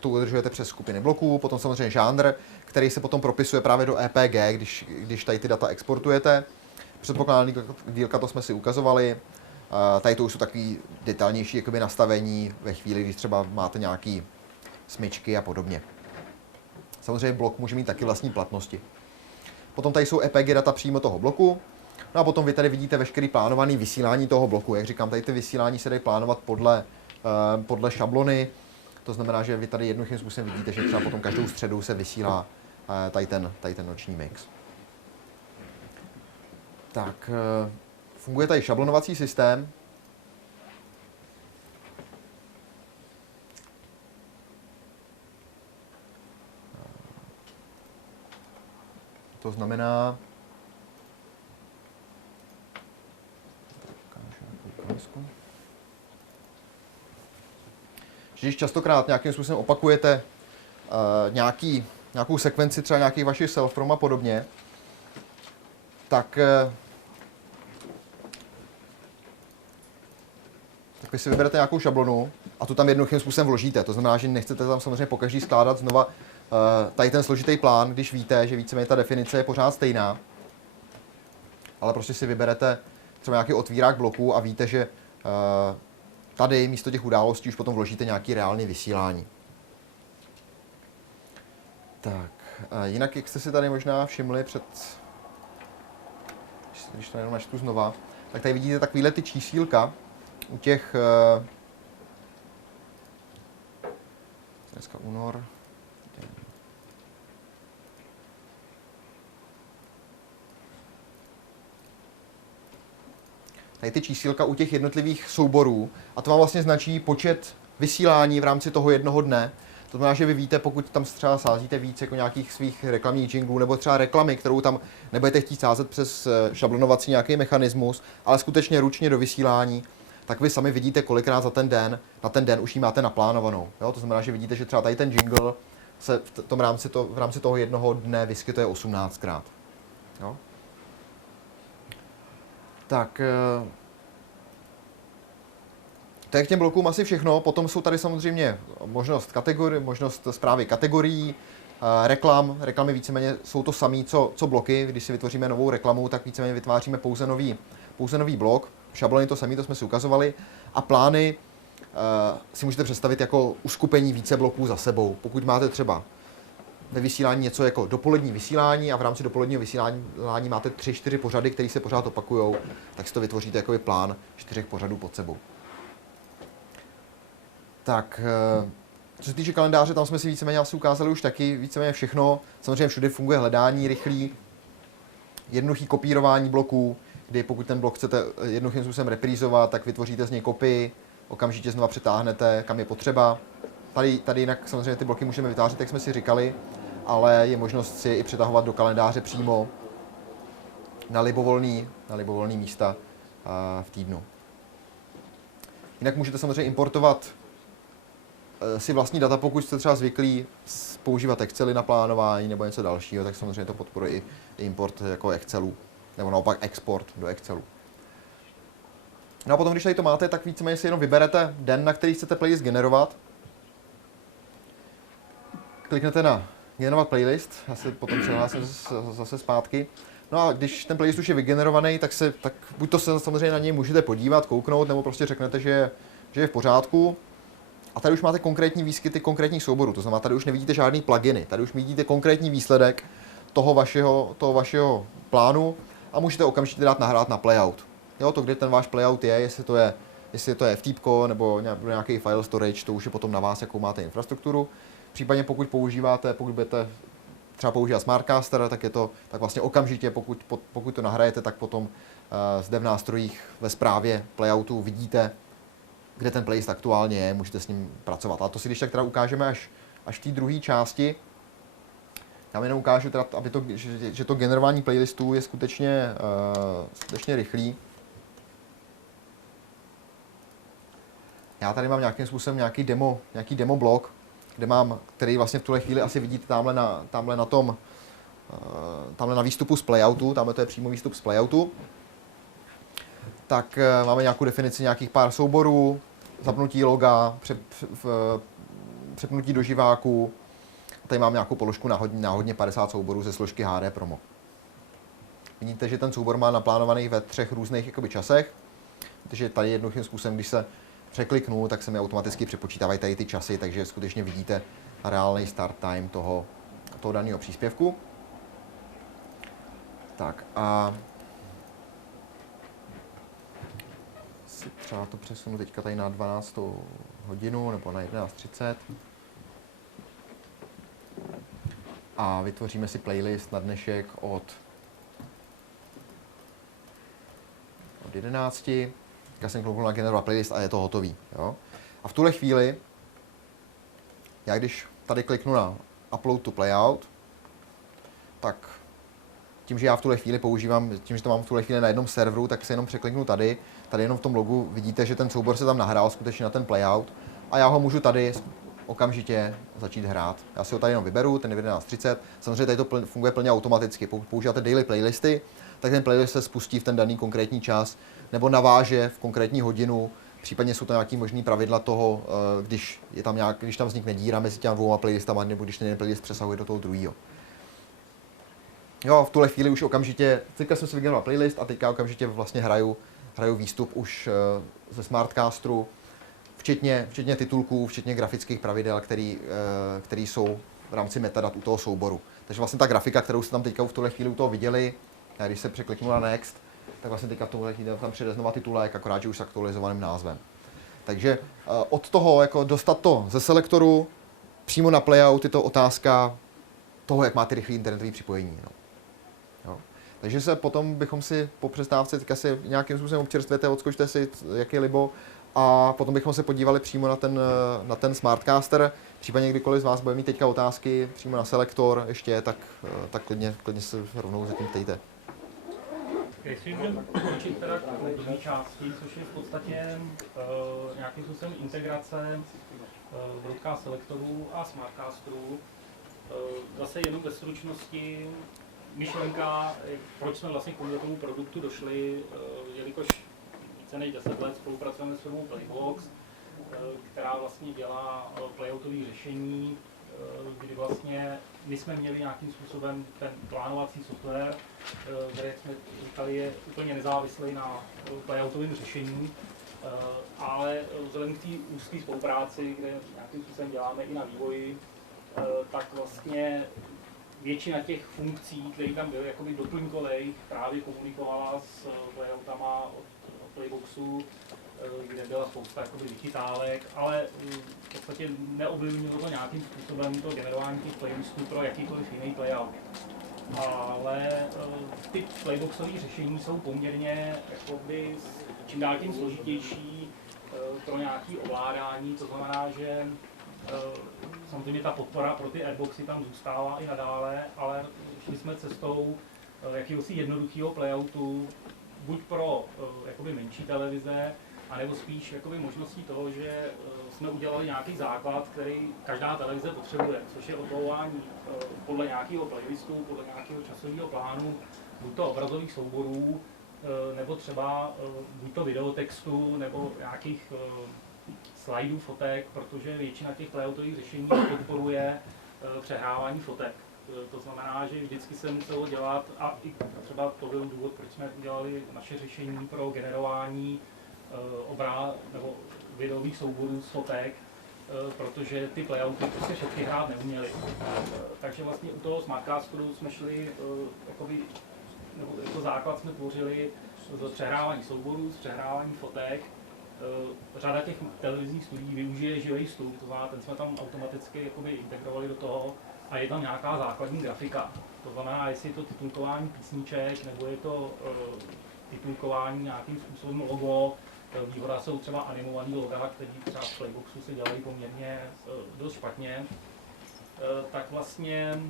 to udržujete přes skupiny bloků. Potom samozřejmě žánr, který se potom propisuje právě do EPG, když tady ty data exportujete. Předpokládaný dílka, to jsme si ukazovali. Tady to už jsou takový detailnější jakoby nastavení ve chvíli, když třeba máte nějaký smyčky a podobně. Samozřejmě blok může mít taky vlastní platnosti. Potom tady jsou EPG data přímo toho bloku. No a potom vy tady vidíte veškerý plánovaný vysílání toho bloku. Jak říkám, tady ty vysílání se dají plánovat podle šablony. To znamená, že vy tady jednoduchým způsobem vidíte, že třeba potom každou středu se vysílá tady ten noční mix. Tak, funguje tady šablonovací systém. To znamená, že když častokrát nějakým způsobem opakujete nějakou sekvenci třeba nějakých vašich self-prom a podobně, tak vy si vyberete nějakou šablonu a tu tam jednoduchým způsobem vložíte. To znamená, že nechcete tam samozřejmě pokaždý skládat znova tady ten složitý plán, když víte, že víceméně ta definice je pořád stejná. Ale prostě si vyberete třeba nějaký otvírák bloku a víte, že tady místo těch událostí už potom vložíte nějaký reálný vysílání. Tak, jinak, jak jste si tady možná všimli když to jenom načtu znova, tak tady vidíte takovýhle ty čísílka u těch Dneska únor. Tady ty čísílka u těch jednotlivých souborů a to vám vlastně značí počet vysílání v rámci toho jednoho dne. To znamená, že vy víte, pokud tam třeba sázíte víc jako nějakých svých reklamních jinglů nebo třeba reklamy, kterou tam nebudete chtít sázet přes šablonovací nějaký mechanismus, ale skutečně ručně do vysílání, tak vy sami vidíte, kolikrát za ten den, na ten den už ji máte naplánovanou. Jo? To znamená, že vidíte, že třeba tady ten jingle se v rámci toho jednoho dne vyskytuje 18krát. Jo? Tak to je k těm blokům asi všechno. Potom jsou tady samozřejmě možnost správy kategorií, reklamy víceméně jsou to samé, co bloky. Když si vytvoříme novou reklamu, tak víceméně vytváříme pouze nový blok. Šablony to samé, to jsme si ukazovali. A plány si můžete představit jako uskupení více bloků za sebou. Pokud máte třeba ve vysílání něco jako dopolední vysílání a v rámci dopoledního vysílání máte 3-4 pořady, které se pořád opakujou, tak si to vytvoříte jako plán 4 pořadů pod sebou. Tak, co se týče kalendáře, tam jsme si víceméně asi ukázali už taky víceméně všechno. Samozřejmě všude funguje hledání rychlý, jednoduchý kopírování bloků, kdy pokud ten blok chcete jednoduchým způsobem reprízovat, tak vytvoříte z něj kopii, okamžitě znova přetáhnete, kam je potřeba. Tady jinak samozřejmě ty bloky můžeme vytvářet, jak jsme si říkali, ale je možnost si i přetahovat do kalendáře přímo na libovolný místa v týdnu. Jinak můžete samozřejmě importovat si vlastní data, pokud jste třeba zvyklí používat Excely na plánování nebo něco dalšího, tak samozřejmě to podporuje i import jako Excelu, nebo naopak export do Excelu. No a potom, když tady to máte, tak víceméně si jenom vyberete den, na který chcete playlist generovat. Kliknete na generovat playlist, já se potom přihlásím zase zpátky. No a když ten playlist už je vygenerovaný, tak buď to se samozřejmě na něj můžete podívat, kouknout, nebo prostě řeknete, že je v pořádku. A tady už máte konkrétní výskyty konkrétních souborů, to znamená, tady už nevidíte žádný pluginy, tady už vidíte konkrétní výsledek toho vašeho plánu a můžete okamžitě dát nahrát na playout. Jo, to, kde ten váš playout je, jestli to je FTP nebo nějaký file storage, to už je potom na vás, jakou máte infrastrukturu. Případně pokud budete třeba používat Smartcaster, tak vlastně okamžitě, pokud to nahrajete, tak potom zde v nástrojích ve správě playoutu vidíte, kde ten playlist aktuálně je, můžete s ním pracovat. A to si když tak teda ukážeme až v té druhé části. Já jenom ukážu, teda, že to generování playlistů je skutečně rychlý. Já tady mám nějakým způsobem nějaký demo blok, který vlastně v tuhle chvíli asi vidíte tamhle na výstupu z playoutu, tamhle to je přímo výstup z playoutu. Tak máme nějakou definici nějakých pár souborů, zapnutí loga, přepnutí do živáku. Tady mám nějakou položku náhodně 50 souborů ze složky HD Promo. Vidíte, že ten soubor má naplánovaný ve 3 různých časech, protože tady jednoduchým způsobem, když se překliknu, tak se mi automaticky přepočítávají tady ty časy, takže skutečně vidíte reálný start time toho daného příspěvku. Tak a třeba to přesunu teďka tady na 12. hodinu nebo na 11:30 a vytvoříme si playlist na dnešek od 11. Já jsem kliknul na generovat playlist a je to hotový. Jo? A v tuhle chvíli, já když tady kliknu na upload to playout, tak tím, že já v tuhle chvíli tím, že to mám v tuhle chvíli na jednom serveru, tak se jenom překliknu tady jenom v tom logu vidíte, že ten soubor se tam nahrál skutečně na ten playout a já ho můžu tady okamžitě začít hrát. Já si ho tady jenom vyberu, ten je 11:30. Samozřejmě tady to funguje plně automaticky. Pokud používáte daily playlisty, tak ten playlist se spustí v ten daný konkrétní čas nebo naváže v konkrétní hodinu. Případně jsou to nějaké možné pravidla toho, když tam vznikne díra mezi těmi dvouma playlistama, nebo když ten jeden playlist přesahuje do toho druhého. Jo, v tuhle chvíli už okamžitě, teďka jsem si vygeneroval playlist a teďka okamžitě vlastně hraju výstup už ze Smartcasteru, včetně titulků, včetně grafických pravidel, které jsou v rámci metadat u toho souboru. Takže vlastně ta grafika, kterou jste tam teďka v tuhle chvíli u toho viděli, a když se překliknu na Next, tak vlastně teďka v tuhle chvíli tam přijde znova titulek, akorát, že už s aktualizovaným názvem. Takže od toho dostat to ze selektoru, přímo na playout je to otázka toho, jak máte rychlé internetové připojení. No. Jo. Takže se potom bychom si po přestávce teďka si nějakým způsobem občerstvete, odskočte si, jak je libo, a potom bychom se podívali přímo na ten Smartcaster. Případně kdykoliv z vás bude mít teďka otázky přímo na selektor ještě, tak klidně se rovnou zatím ptejte. Jestli můžeme pokročit teda k druhé části, což je v podstatě nějakým způsobem integrace broadcast selektorů a smartcasterů. Zase jenom ve stručnosti myšlenka, proč jsme vlastně k tomu produktu došli, jelikož více než 10 let spolupracujeme s firmou Playbox, která vlastně dělá playoutové řešení, kdy vlastně my jsme měli nějakým způsobem ten plánovací software, který, jak jsme říkali, je úplně nezávislý na playoutovém řešení, ale vzhledem k té úzké spolupráci, kde nějakým způsobem děláme i na vývoji, tak vlastně většina těch funkcí, které tam byly jakoby doplňkových, právě komunikovala s playoutama od Playboxu, kde byla spousta jakoby vychytálek, ale v podstatě neovlivnilo to nějakým způsobem to generování těch playlistů pro jakýkoliv jiný playout. Ale ty playboxové řešení jsou poměrně jakoby čím dál tím složitější pro nějaké ovládání, to znamená, že samozřejmě ta podpora pro ty airboxy tam zůstává i nadále, ale šli jsme cestou jakéhosi jednoduchého playoutu, buď pro jakoby menší televize, anebo spíš jakoby možností toho, že jsme udělali nějaký základ, který každá televize potřebuje, což je odvolání podle nějakého playlistu, podle nějakého časového plánu, buď to obrazových souborů, nebo třeba buď to videotextu, nebo nějakých slajdů, fotek, protože většina těch layoutových řešení podporuje přehrávání fotek. To znamená, že vždycky se muselo dělat, a i třeba to byl důvod, proč jsme udělali naše řešení pro generování nebo videových souborů z fotek, protože ty playouty prostě fotky hrát neuměly. Takže vlastně u toho Smartcasteru jsme šli, nebo jako základ jsme tvořili z přehrávání souborů, z přehrávání fotek. Řada těch televizních studií využije živý vstup, to znamená, ten jsme tam automaticky integrovali do toho, a je tam nějaká základní grafika. To znamená, jestli je to titulkování písniček, nebo je to titulkování nějakým způsobem logo. Výhoda jsou třeba animovaný loga, který třeba v Playboxu se dělají poměrně dost špatně. Tak vlastně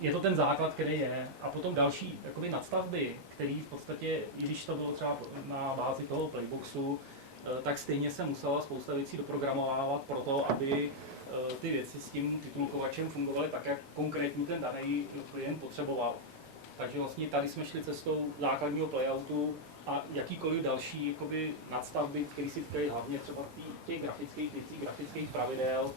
je to ten základ, který je. A potom další nadstavby, který v podstatě, i když to bylo třeba na bázi toho Playboxu, tak stejně se musela spousta věcí doprogramovávat pro to, aby ty věci s tím titulkovačem fungovaly tak, jak konkrétně ten daný klient potřeboval. Takže vlastně tady jsme šli cestou základního playoutu a jakýkoliv další nadstavby, které si týkají hlavně třeba těch grafických věcí, grafických pravidel,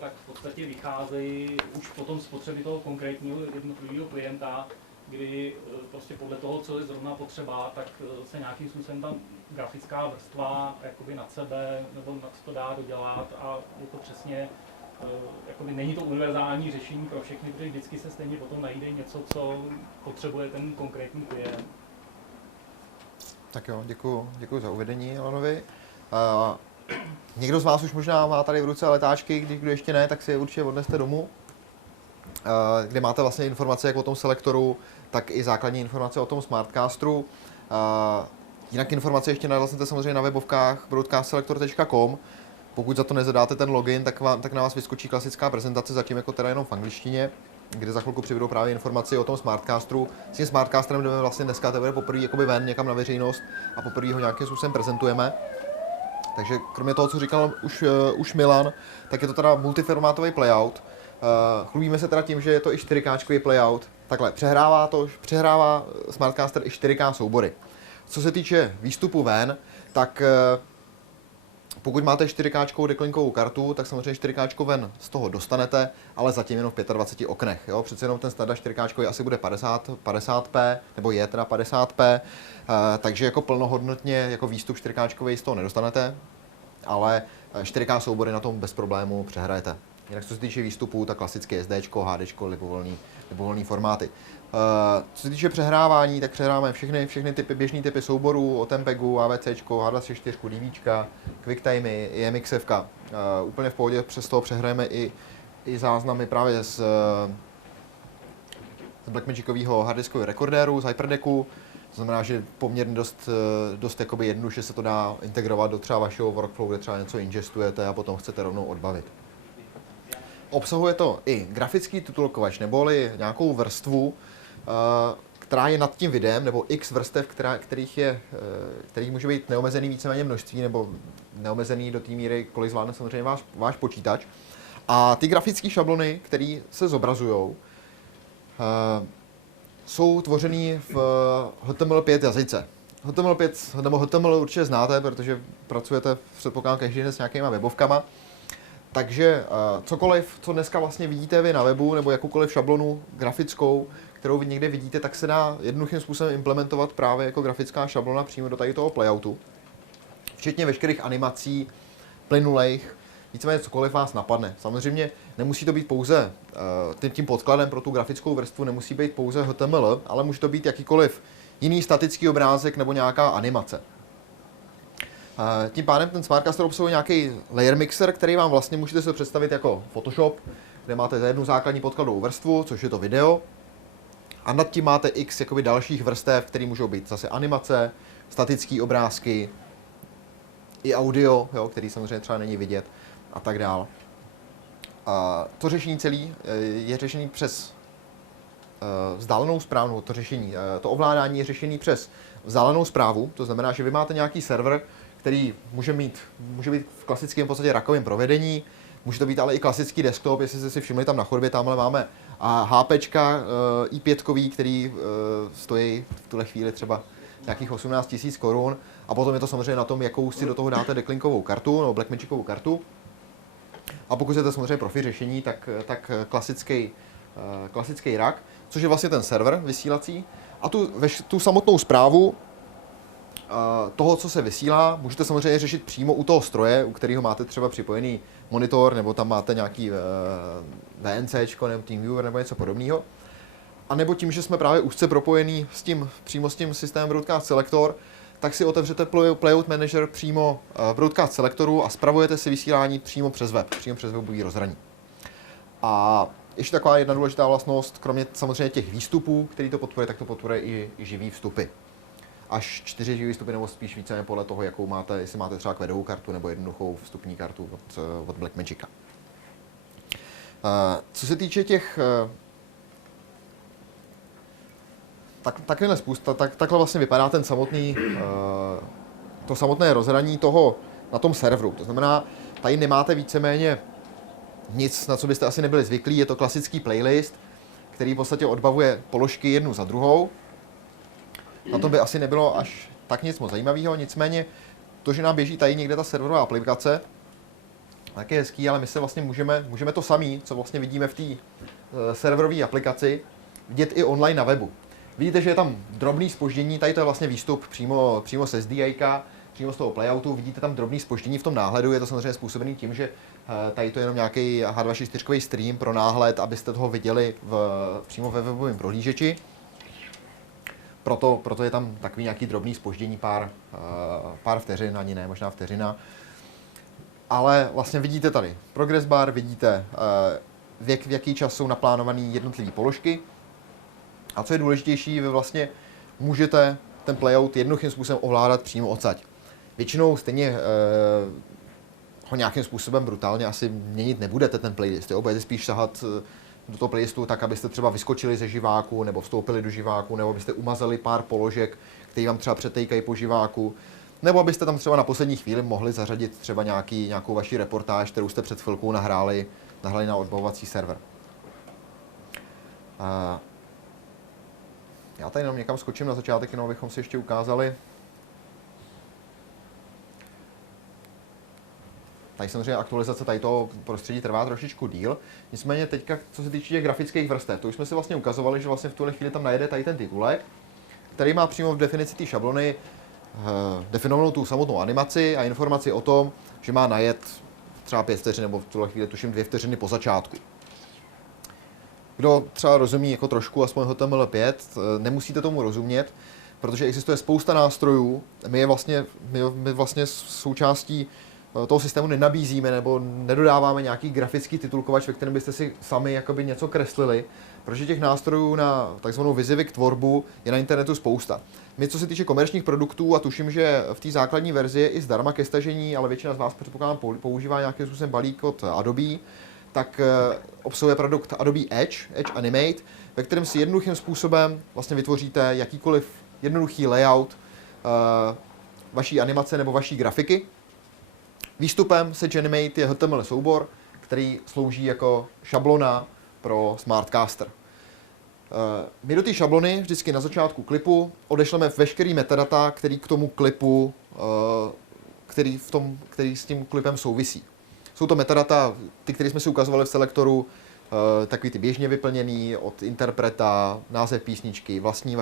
tak v podstatě vycházejí už potom z potřeby toho konkrétního jednotlivého klienta, kdy prostě podle toho, co je zrovna potřeba, tak se nějakým způsobem tam grafická vrstva nad sebe nebo nad to dá dodělat, a je to přesně, není to univerzální řešení pro všechny, protože vždycky se stejně potom najde něco, co potřebuje ten konkrétní klient. Tak jo, děkuji za uvedení Alanovi. Někdo z vás už možná má tady v ruce letáčky, kdo ještě ne, tak si je určitě odneste domů, kde máte vlastně informace jak o tom selektoru, tak i základní informace o tom Smartcasteru. Jinak informace ještě naleznete samozřejmě na webovkách broadcastselector.com. Pokud za to nezadáte ten login, tak na vás vyskočí klasická prezentace, zatím jako teda jenom v angličtině, kde za chvilku přivedou právě informaci o tom Smartcasteru. S tím Smartcasterem jdeme vlastně dneska teprve poprvé ven někam na veřejnost a poprvé ho nějakým způsobem prezentujeme. Takže kromě toho, co říkal už Milan, tak je to teda multiformátový playout. Chlubíme se teda tím, že je to i 4K playout. Takhle, přehrává Smartcaster i 4K soubory. Co se týče výstupu ven, tak pokud máte 4K deklinkovou kartu, tak samozřejmě 4K ven z toho dostanete, ale zatím jenom v 25 oknech. Jo? Přece jenom ten standard 4K asi bude 50p, nebo je teda 50p, takže jako plnohodnotně jako výstup 4K z toho nedostanete, ale 4K soubory na tom bez problému přehrajete. Jinak co se týče výstupů, tak klasické SD, HD, libovolný formáty. Co se týče přehrávání, tak přehráváme všechny běžné typy souborů, od MPEGu, AVC, H264, DVčka, QuickTimey, i MXFka. Úplně v pohodě, přes toho přehrajeme i záznamy právě z Blackmagikového harddiskového rekordéru, z Hyperdecku. To znamená, že poměrně dost jakoby jednoduše se to dá integrovat do třeba vašeho workflow, kde třeba něco ingestujete a potom chcete rovnou odbavit. Obsahuje to i grafický titulkovač, neboli nějakou vrstvu, která je nad tím videem, nebo x vrstev, kterých může být neomezený víceméně množství, nebo neomezený do té míry, kolik zvládne samozřejmě váš počítač. A ty grafické šablony, které se zobrazují, jsou tvořený v HTML5 jazyce. HTML5 nebo HTML určitě znáte, protože pracujete předpokládám každý den s nějakýma webovkama. Takže cokoliv, co dneska vlastně vidíte vy na webu, nebo jakoukoliv šablonu grafickou, kterou vy někde vidíte, tak se dá jednoduchým způsobem implementovat právě jako grafická šablona přímo do tady toho playoutu. Včetně veškerých animací, plynulejch, víceméně cokoliv vás napadne. Samozřejmě nemusí to být pouze tím podkladem pro tu grafickou vrstvu, nemusí být pouze HTML, ale může to být jakýkoliv jiný statický obrázek nebo nějaká animace. Tím pádem ten Smartcaster obsahuje nějaký layer mixer, který vám vlastně můžete si představit jako Photoshop, kde máte jednu základní podkladovou vrstvu, což je to video, a nad tím máte x jakoby dalších vrstev, které můžou být zase animace, statické obrázky, i audio, jo, který samozřejmě třeba není vidět, a tak dále. To řešení celé je řešený přes vzdálenou správu, to ovládání je řešený přes vzdálenou správu, to znamená, že vy máte nějaký server, který může být v klasickém v podstatě rakovém provedení, může to být ale i klasický desktop, jestli jste si všimli tam na chodbě, tamhle máme HPčka i5, který stojí v tuhle chvíli třeba nějakých 18 000 korun, a potom je to samozřejmě na tom, jakou si do toho dáte decklinkovou kartu nebo Blackmagikovou kartu. A pokud chcete samozřejmě profi řešení, tak klasický rack, což je vlastně ten server vysílací, a tu samotnou správu toho, co se vysílá, můžete samozřejmě řešit přímo u toho stroje, u kterého máte třeba připojený monitor, nebo tam máte nějaký VNC, nebo TeamViewer, nebo něco podobného. A nebo tím, že jsme právě úzce propojení přímo s tím systémem Broadcast Selector, tak si otevřete Playout Manager přímo v Broadcast Selectoru a spravujete si vysílání přímo přes webový rozhraní. A ještě taková jedna důležitá vlastnost, kromě samozřejmě těch výstupů, který to podporuje, tak to podporuje i živý vstupy. Až 4 živý vstupy, nebo spíš více podle toho, jakou máte, jestli máte třeba quedovou kartu nebo jednoduchou vstupní kartu od Blackmagica. Co se týče těch takhle vlastně vypadá ten to samotné rozhraní toho na tom serveru. To znamená, tady nemáte víceméně nic, na co byste asi nebyli zvyklí. Je to klasický playlist, který v podstatě odbavuje položky jednu za druhou. Na tom by asi nebylo až tak nic moc zajímavého, nicméně to, že nám běží tady někde ta serverová aplikace, tak je hezký, ale my se vlastně můžeme to samé, co vlastně vidíme v té serverové aplikaci, vidět i online na webu. Vidíte, že je tam drobný zpoždění, tady to je vlastně výstup přímo z SDIka, přímo z toho playoutu, vidíte tam drobný zpoždění v tom náhledu, je to samozřejmě způsobený tím, že tady to je jenom nějaký H264 stream pro náhled, abyste toho viděli přímo ve webovém prohlížeči. Proto je tam takový nějaký drobný zpoždění, pár vteřin, ani ne, možná vteřina. Ale vlastně vidíte tady progress bar, vidíte v jaký čas jsou naplánované jednotlivé položky. A co je důležitější, vy vlastně můžete ten playout jednoduchým způsobem ovládat přímo odsaď. Většinou stejně ho nějakým způsobem brutálně asi měnit nebudete ten playlist. Jo? Budete spíš sahat do toho playlistu tak, abyste třeba vyskočili ze živáku, nebo vstoupili do živáku, nebo abyste umazali pár položek, které vám třeba přetejkají po živáku, nebo abyste tam třeba na poslední chvíli mohli zařadit třeba nějakou vaši reportáž, kterou jste před chvilkou nahráli na odbavovací server. Já tady jenom někam skočím na začátek, jenom abychom si ještě ukázali. Tady samozřejmě aktualizace tady toho prostředí trvá trošičku díl. Nicméně teďka, co se týče těch grafických vrstev, to už jsme si vlastně ukazovali, že vlastně v tuhle chvíli tam najede tady ten titulek, který má přímo v definici té šablony definovanou tu samotnou animaci a informaci o tom, že má najet třeba 5 vteřin, nebo v tuhle chvíli tuším 2 vteřiny po začátku. Kdo třeba rozumí jako trošku aspoň HTML5, nemusíte tomu rozumět, protože existuje spousta nástrojů, my vlastně součástí toho systému nenabízíme nebo nedodáváme nějaký grafický titulkovač, ve kterém byste si sami jakoby něco kreslili, protože těch nástrojů na takzvanou vizi k tvorbu je na internetu spousta. My, co se týče komerčních produktů, a tuším, že v té základní verzi je i zdarma ke stažení, ale většina z vás předpokládám používá nějakým způsobem balík od Adobe, tak obsahuje produkt Adobe Edge Animate, ve kterém si jednoduchým způsobem vlastně vytvoříte jakýkoliv jednoduchý layout vaší animace nebo vaší grafiky. Výstupem Edge Animate je HTML soubor, který slouží jako šablona pro Smartcaster. My do té šablony vždycky na začátku klipu odešleme veškerý metadata, který k tomu klipu, který s tím klipem souvisí. Jsou to metadata, ty, které jsme si ukazovali v selektoru, takový ty běžně vyplněný od interpreta, název písničky, vlastní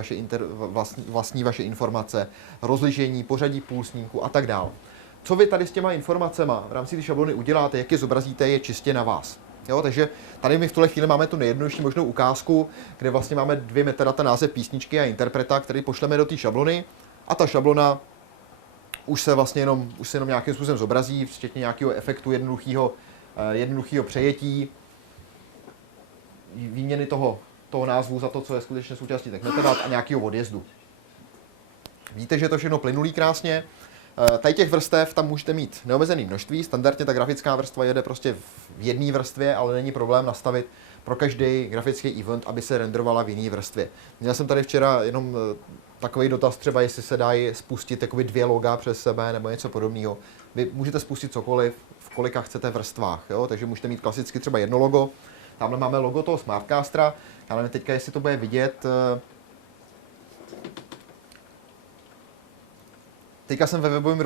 vaše informace, rozlišení, pořadí půlsníku a tak dále. Co vy tady s těma informacema v rámci té šablony uděláte, jak je zobrazíte, je čistě na vás. Jo, takže tady my v tuhle chvíli máme tu nejjednodušší možnou ukázku, kde vlastně máme 2 metadata, název písničky a interpreta, který pošleme do té šablony a ta šablona už se jenom nějakým způsobem zobrazí, včetně nějakého efektu jednoduchého přejetí, výměny toho názvu za to, co je skutečně součástí těch metadat a nějakého odjezdu. Vidíte, že je to všechno plynulý krásně. Tady těch vrstev tam můžete mít neomezené množství, standardně ta grafická vrstva jede prostě v jedné vrstvě, ale není problém nastavit pro každý grafický event, aby se renderovala v jiné vrstvě. Měl jsem tady včera jenom takový dotaz třeba, jestli se dají spustit jakoby 2 loga přes sebe nebo něco podobného. Vy můžete spustit cokoliv, v kolika chcete vrstvách, jo? Takže můžete mít klasicky třeba jedno logo. Tamhle máme logo toho Smartcastera, ale teďka, jestli to bude vidět, teďka jsem ve webovém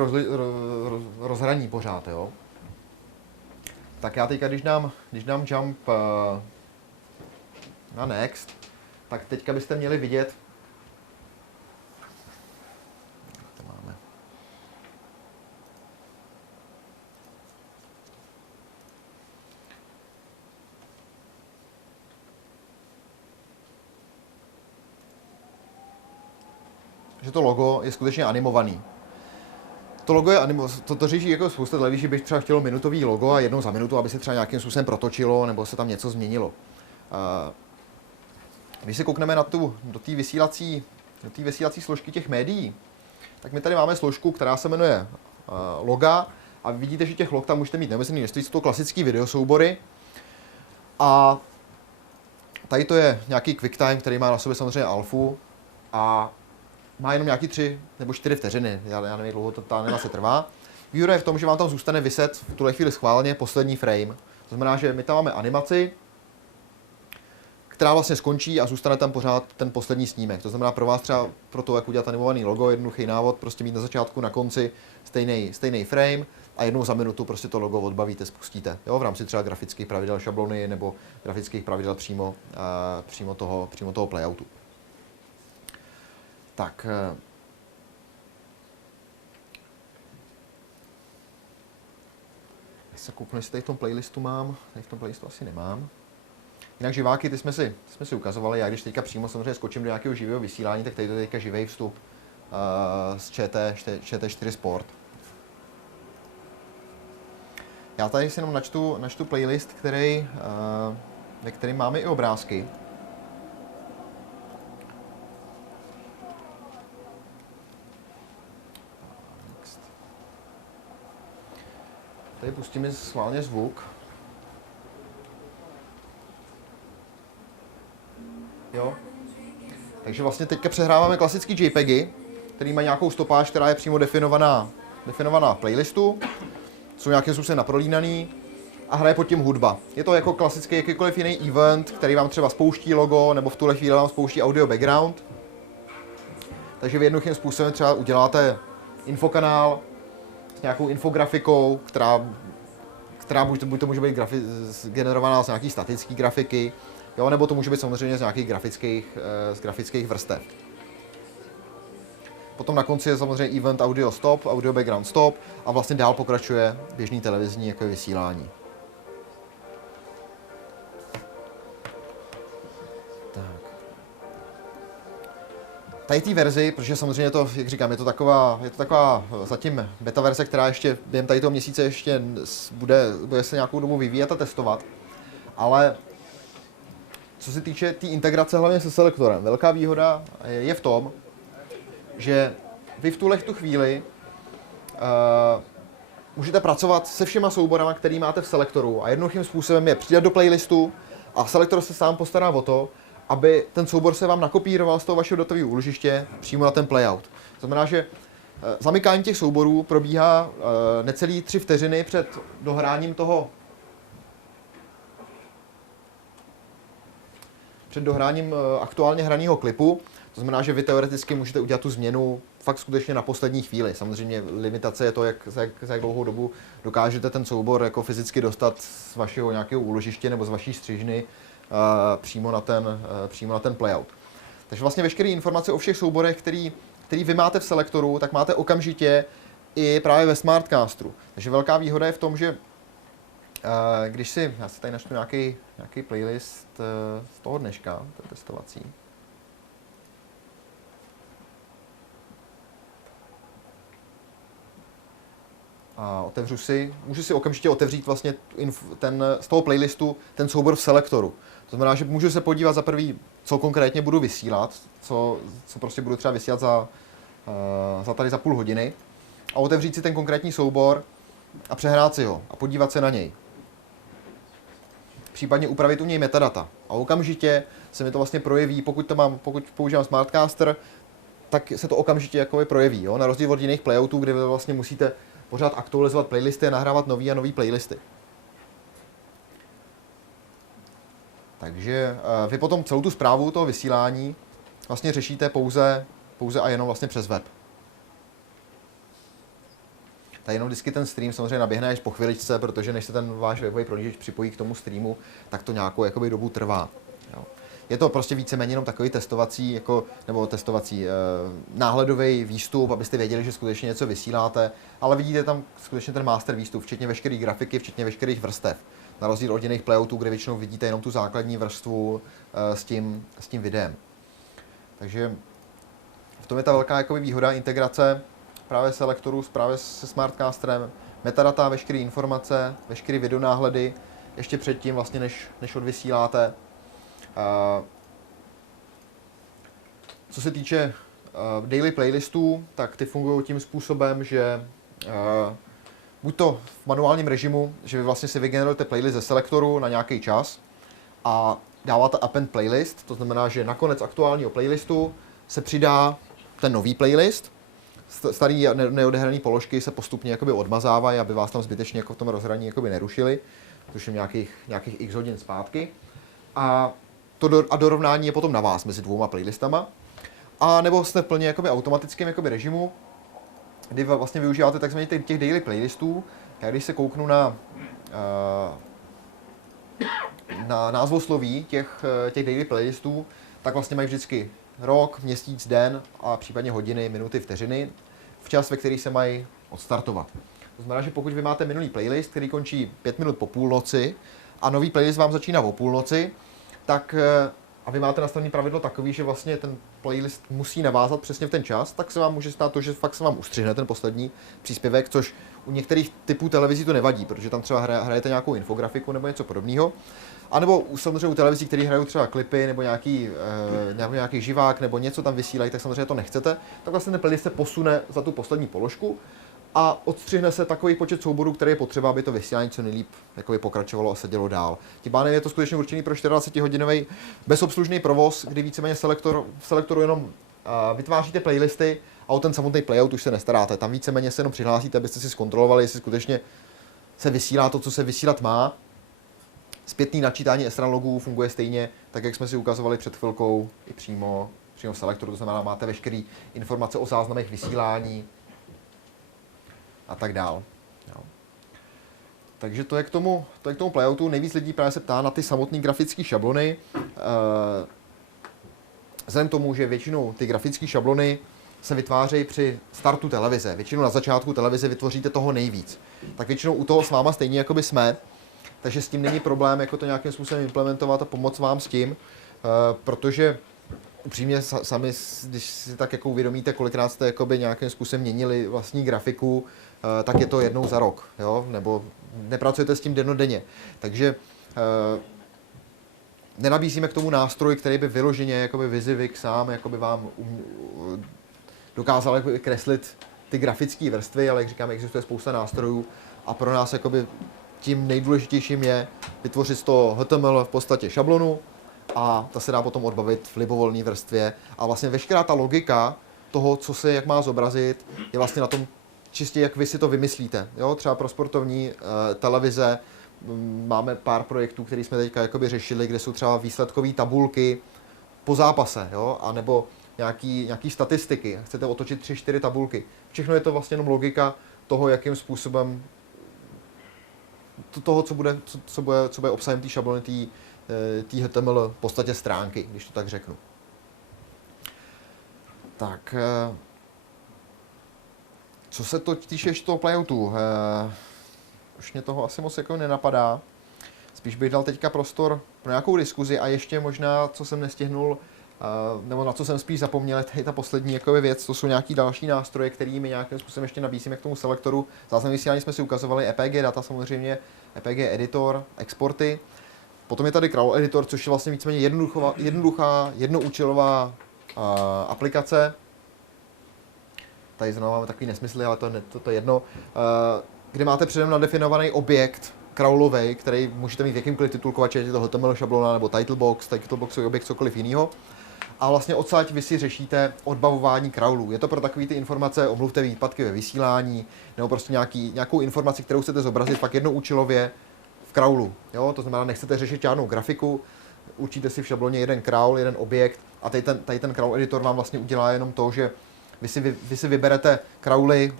rozhraní pořád, jo. Tak já teďka, když dám jump na next, tak teďka byste měli vidět, to máme. Že to logo je skutečně animovaný. To logo je to řeší jako spousta televizi, bych třeba chtělo minutový logo a jednou za minutu, aby se třeba nějakým způsobem protočilo nebo se tam něco změnilo. Když se koukneme do té vysílací složky těch médií, tak my tady máme složku, která se jmenuje loga a vidíte, že těch log tam můžete mít neomezený množství, jsou to klasické videosoubory. A tady to je nějaký QuickTime, který má na sobě samozřejmě alfu a má jenom nějaký 3 nebo 4 vteřiny, já nevím, jak dlouho ta animace trvá. Výhoda je v tom, že vám tam zůstane viset v tuhle chvíli schválně poslední frame. To znamená, že my tam máme animaci, která vlastně skončí a zůstane tam pořád ten poslední snímek. To znamená pro vás třeba pro to, jak udělat animovaný logo, jednoduchý návod, prostě mít na začátku, na konci stejný frame a jednou za minutu prostě to logo odbavíte, spustíte. Jo, v rámci třeba grafických pravidel šablony nebo grafických pravidel přímo toho playoutu. Tak, já se kouknu, jestli tady v tom playlistu mám. Tady v tom playlistu asi nemám. Jinak živáky, ty jsme si ukazovali. Já když teďka přímo samozřejmě skočím do nějakého živého vysílání, tak tady to je teďka živý vstup z ČT4 Sport. Já tady si jenom načtu playlist, ve kterém máme i obrázky. Tady pustíme schválně zvuk. Jo. Takže vlastně teďka přehráváme klasický JPEGy, který mají nějakou stopáž, která je přímo definovaná v playlistu. Jsou nějakým způsobem naprolínaný a hraje pod tím hudba. Je to jako klasický jakýkoliv jiný event, který vám třeba spouští logo, nebo v tuhle chvíli vám spouští audio background. Takže vy jednoduchým způsobem třeba uděláte infokanál s nějakou infografikou, která buď to může být generovaná z nějaký statické grafiky, jo, nebo to může být samozřejmě z nějakých grafických vrstev. Potom na konci je samozřejmě event audio stop, audio background stop a vlastně dál pokračuje běžný televizní jako vysílání. Tady té verzi, protože samozřejmě to, jak říkám, je to taková zatím beta verze, která ještě během tady toho měsíce ještě bude se nějakou dobu vyvíjet a testovat. Ale co se týče té integrace hlavně se selektorem, velká výhoda je v tom, že vy v tuhle chvíli můžete pracovat se všema souborama, který máte v selektoru a jednoduchým způsobem je přidat do playlistu a selektor se sám postará o to, aby ten soubor se vám nakopíroval z toho vašeho datového úložiště přímo na ten playout. To znamená, že zamykání těch souborů probíhá necelý 3 vteřiny před dohráním toho aktuálně hraného klipu. To znamená, že vy teoreticky můžete udělat tu změnu fakt skutečně na poslední chvíli. Samozřejmě limitace je to, za jak dlouhou dobu dokážete ten soubor jako fyzicky dostat z vašeho nějakého úložiště nebo z vaší střižny přímo na ten playout. Takže vlastně veškeré informace o všech souborech, který vy máte v selektoru, tak máte okamžitě i právě ve Smartcasteru. Takže velká výhoda je v tom, že já si tady načtu nějaký playlist z toho dneška, to je testovací. A můžu si okamžitě otevřít vlastně z toho playlistu ten soubor v selektoru. To znamená, že můžu se podívat za prvý, co konkrétně budu vysílat, co prostě budu třeba vysílat za půl hodiny a otevřít si ten konkrétní soubor a přehrát si ho a podívat se na něj. Případně upravit u něj metadata. A okamžitě se mi to vlastně projeví, pokud používám Smartcaster, tak se to okamžitě jakoby projeví, jo? Na rozdíl od jiných playoutů, kde vy vlastně musíte pořád aktualizovat playlisty a nahrávat nový a nový playlisty. Takže vy potom celou tu zprávu toho vysílání vlastně řešíte pouze a jenom vlastně přes web. Tady jenom vždycky ten stream samozřejmě naběhne až po chviličce, protože než se ten váš webový prohlížeč připojí k tomu streamu, tak to nějakou jakoby dobu trvá. Jo. Je to prostě víceméně jenom takový testovací, náhledový výstup, abyste věděli, že skutečně něco vysíláte, ale vidíte tam skutečně ten master výstup, včetně veškerých grafiky, včetně veškerých vrstev. Na rozdíl od jiných playoutů, kde většinou vidíte jenom tu základní vrstvu s tím videem. Takže v tom je ta velká jakoby výhoda integrace právě selektorů, právě se Smartcasterem, metadata, veškeré informace, veškeré videonáhledy, ještě předtím vlastně, než odvysíláte. Co se týče daily playlistů, tak ty fungují tím způsobem, že buď to v manuálním režimu, že vy vlastně si vygenerujete playlist ze selektoru na nějaký čas a dáváte append playlist, to znamená, že na konec aktuálního playlistu se přidá ten nový playlist. Starý neodehraný položky se postupně jakoby odmazávají, aby vás tam zbytečně jako v tom rozhraní jakoby nerušili, tuším nějakých x hodin zpátky. A dorovnání je potom na vás mezi dvouma playlistama. A nebo jste plně jakoby automatickém jakoby režimu, kdy vlastně využíváte takzvaně těch daily playlistů. Já když se kouknu na názvosloví těch daily playlistů, tak vlastně mají vždycky rok, měsíc, den a případně hodiny, minuty, vteřiny v čas, ve který se mají odstartovat. To znamená, že pokud vy máte minulý playlist, který končí 5 minut po půlnoci a nový playlist vám začíná o půlnoci, tak a vy máte nastavený pravidlo takový, že vlastně ten playlist musí navázat přesně v ten čas, tak se vám může stát to, že fakt se vám ustřihne ten poslední příspěvek, což u některých typů televizí to nevadí, protože tam třeba hrajete nějakou infografiku nebo něco podobného. A nebo samozřejmě u televizí, které hrajou třeba klipy nebo nějaký živák nebo něco tam vysílají, tak samozřejmě to nechcete, tak vlastně ten playlist se posune za tu poslední položku a odstřihne se takový počet souborů, který je potřeba, aby to vysílání co nejlíp jakoby pokračovalo a se dělo dál. Tím pádem je to skutečně určený pro 24-hodinový bezobslužný provoz, kdy víceméně v selektoru jenom vytváříte playlisty a o ten samotný playout už se nestaráte. Tam víceméně se jenom přihlásíte, abyste si zkontrolovali, jestli skutečně se vysílá to, co se vysílat má. Zpětný načítání SRAM logů funguje stejně, tak jak jsme si ukazovali před chvilkou i přímo v selektoru, to znamená, máte veškeré informace o záznamech vysílání a tak dál. Jo. Takže to je k tomu playoutu. Nejvíc lidí právě se ptá na ty samotné grafické šablony. Vzhledem k tomu, že většinou ty grafické šablony se vytvářejí při startu televize. Většinou na začátku televize vytvoříte toho nejvíc. Tak většinou u toho s váma stejně jako by jsme, takže s tím není problém jako to nějakým způsobem implementovat a pomoct vám s tím, protože upřímně sami, když si tak jako uvědomíte, kolikrát jste jakoby nějakým způsobem měnili vlastní grafiku, tak je to jednou za rok, jo? Nebo nepracujete s tím dennodenně. Takže nenabízíme k tomu nástroj, který by vyloženě jakoby Visivik sám jakoby vám dokázal jakoby kreslit ty grafické vrstvy, ale jak říkám, existuje spousta nástrojů a pro nás jakoby tím nejdůležitějším je vytvořit z toho HTML v podstatě šablonu a ta se dá potom odbavit v libovolné vrstvě a vlastně veškerá ta logika toho, co se jak má zobrazit, je vlastně na tom čistě, jak vy si to vymyslíte. Jo? Třeba pro sportovní televize máme pár projektů, které jsme teďka jakoby řešili, kde jsou třeba výsledkové tabulky po zápase, jo? A nebo nějaký statistiky. Chcete otočit 3-4 tabulky. Všechno je to vlastně jenom logika toho, jakým způsobem toho, co bude obsahem té šablony, té HTML v podstatě stránky, když to tak řeknu. Tak, co se to týče ještě toho playoutu, už mě toho asi moc jako nenapadá. Spíš bych dal teďka prostor pro nějakou diskuzi a ještě možná, co jsem nestihnul, nebo na co jsem spíš zapomněl, je ta poslední jakoby věc, to jsou nějaký další nástroje, kterými nějakým způsobem ještě nabízíme k tomu selektoru. Záznam vysílání jsme si ukazovali, EPG data samozřejmě, EPG editor, exporty. Potom je tady Crawl Editor, což je vlastně víceméně jednoduchá, jednoúčelová aplikace. Tady znovu máme takový nesmysly, ale to je jedno. Kde máte předem nadefinovaný objekt crawlovej, který můžete mít v jakýmkoliv titulkovači, je to HTML šablona nebo titleboxový objekt, cokoliv jiného. A vlastně odsaď vy si řešíte odbavování crawlů. Je to pro takový ty informace, omluvte výpadky ve vysílání, nebo prostě nějakou informaci, kterou chcete zobrazit fakt jednoúčelově v crawlu. Jo? To znamená, nechcete řešit žádnou grafiku, určíte si v šabloně jeden crawl, jeden objekt a tady ten crawl editor vám vlastně udělá jenom to, že vy si vyberete crawly,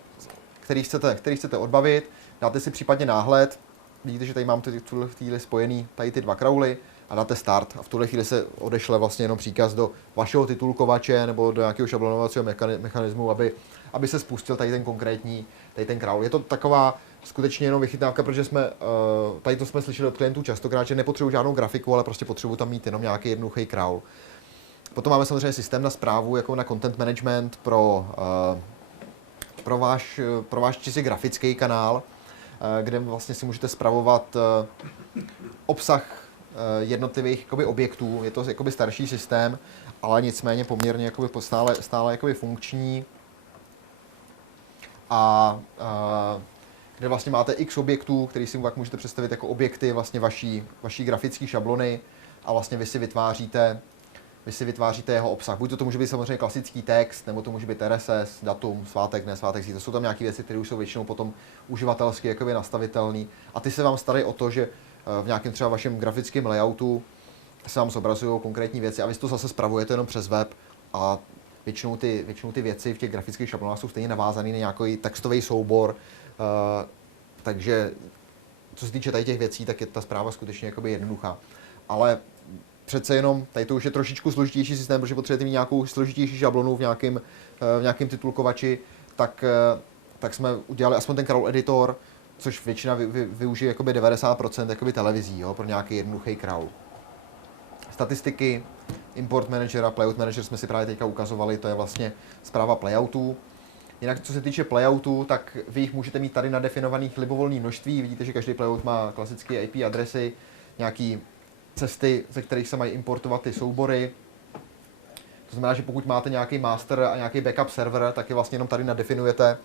který chcete odbavit, dáte si případně náhled, vidíte, že tady mám v tuhle chvíli spojený tady ty dva crawly a dáte start a v tuhle chvíli se odešle vlastně jenom příkaz do vašeho titulkovače nebo do nějakého šablonovacího mechanismu, aby se spustil tady ten crawl. Je to taková skutečně jenom vychytávka, protože tady to jsme slyšeli od klientů častokrát, že nepotřebují žádnou grafiku, ale prostě potřebují tam mít jenom nějaký jednoduchý crawl. Potom máme samozřejmě systém na správu, jako na content management pro váš čistě grafický kanál, kde vlastně si můžete spravovat obsah jednotlivých jakoby objektů. Je to jakoby starší systém, ale nicméně poměrně jakoby stále jakoby funkční. A kde vlastně máte x objektů, který si pak můžete představit jako objekty vlastně vaší grafické šablony a vlastně vy si vytváříte jeho obsah. Buď to může být samozřejmě klasický text, nebo to může být RSS, datum, svátek, ne svátek, to jsou tam nějaké věci, které už jsou většinou potom uživatelsky jakoby nastavitelné. A ty se vám starají o to, že v nějakém třeba vašem grafickém layoutu se vám zobrazují konkrétní věci a vy si to zase spravujete jenom přes web a většinou ty věci v těch grafických šablonách jsou stejně navázané na nějaký textový soubor, takže co se týče tady těch věcí, tak je ta zpráva skutečně jakoby jednoduchá. Ale přece jenom, tady to už je trošičku složitější systém, protože potřebujete mít nějakou složitější šablonu v nějakém titulkovači, tak jsme udělali aspoň ten crawl editor, což většina využije jakoby 90% jakoby televizí, jo, pro nějaký jednoduchý crawl. Statistiky, import manager a playout manager jsme si právě teďka ukazovali, to je vlastně správa playoutů. Jinak co se týče playoutu, tak vy jich můžete mít tady nadefinovaných libovolné množství. Vidíte, že každý playout má klasické IP adresy, nějaký cesty, ze kterých se mají importovat ty soubory. To znamená, že pokud máte nějaký master a nějaký backup server, tak je vlastně jenom tady nadefinujete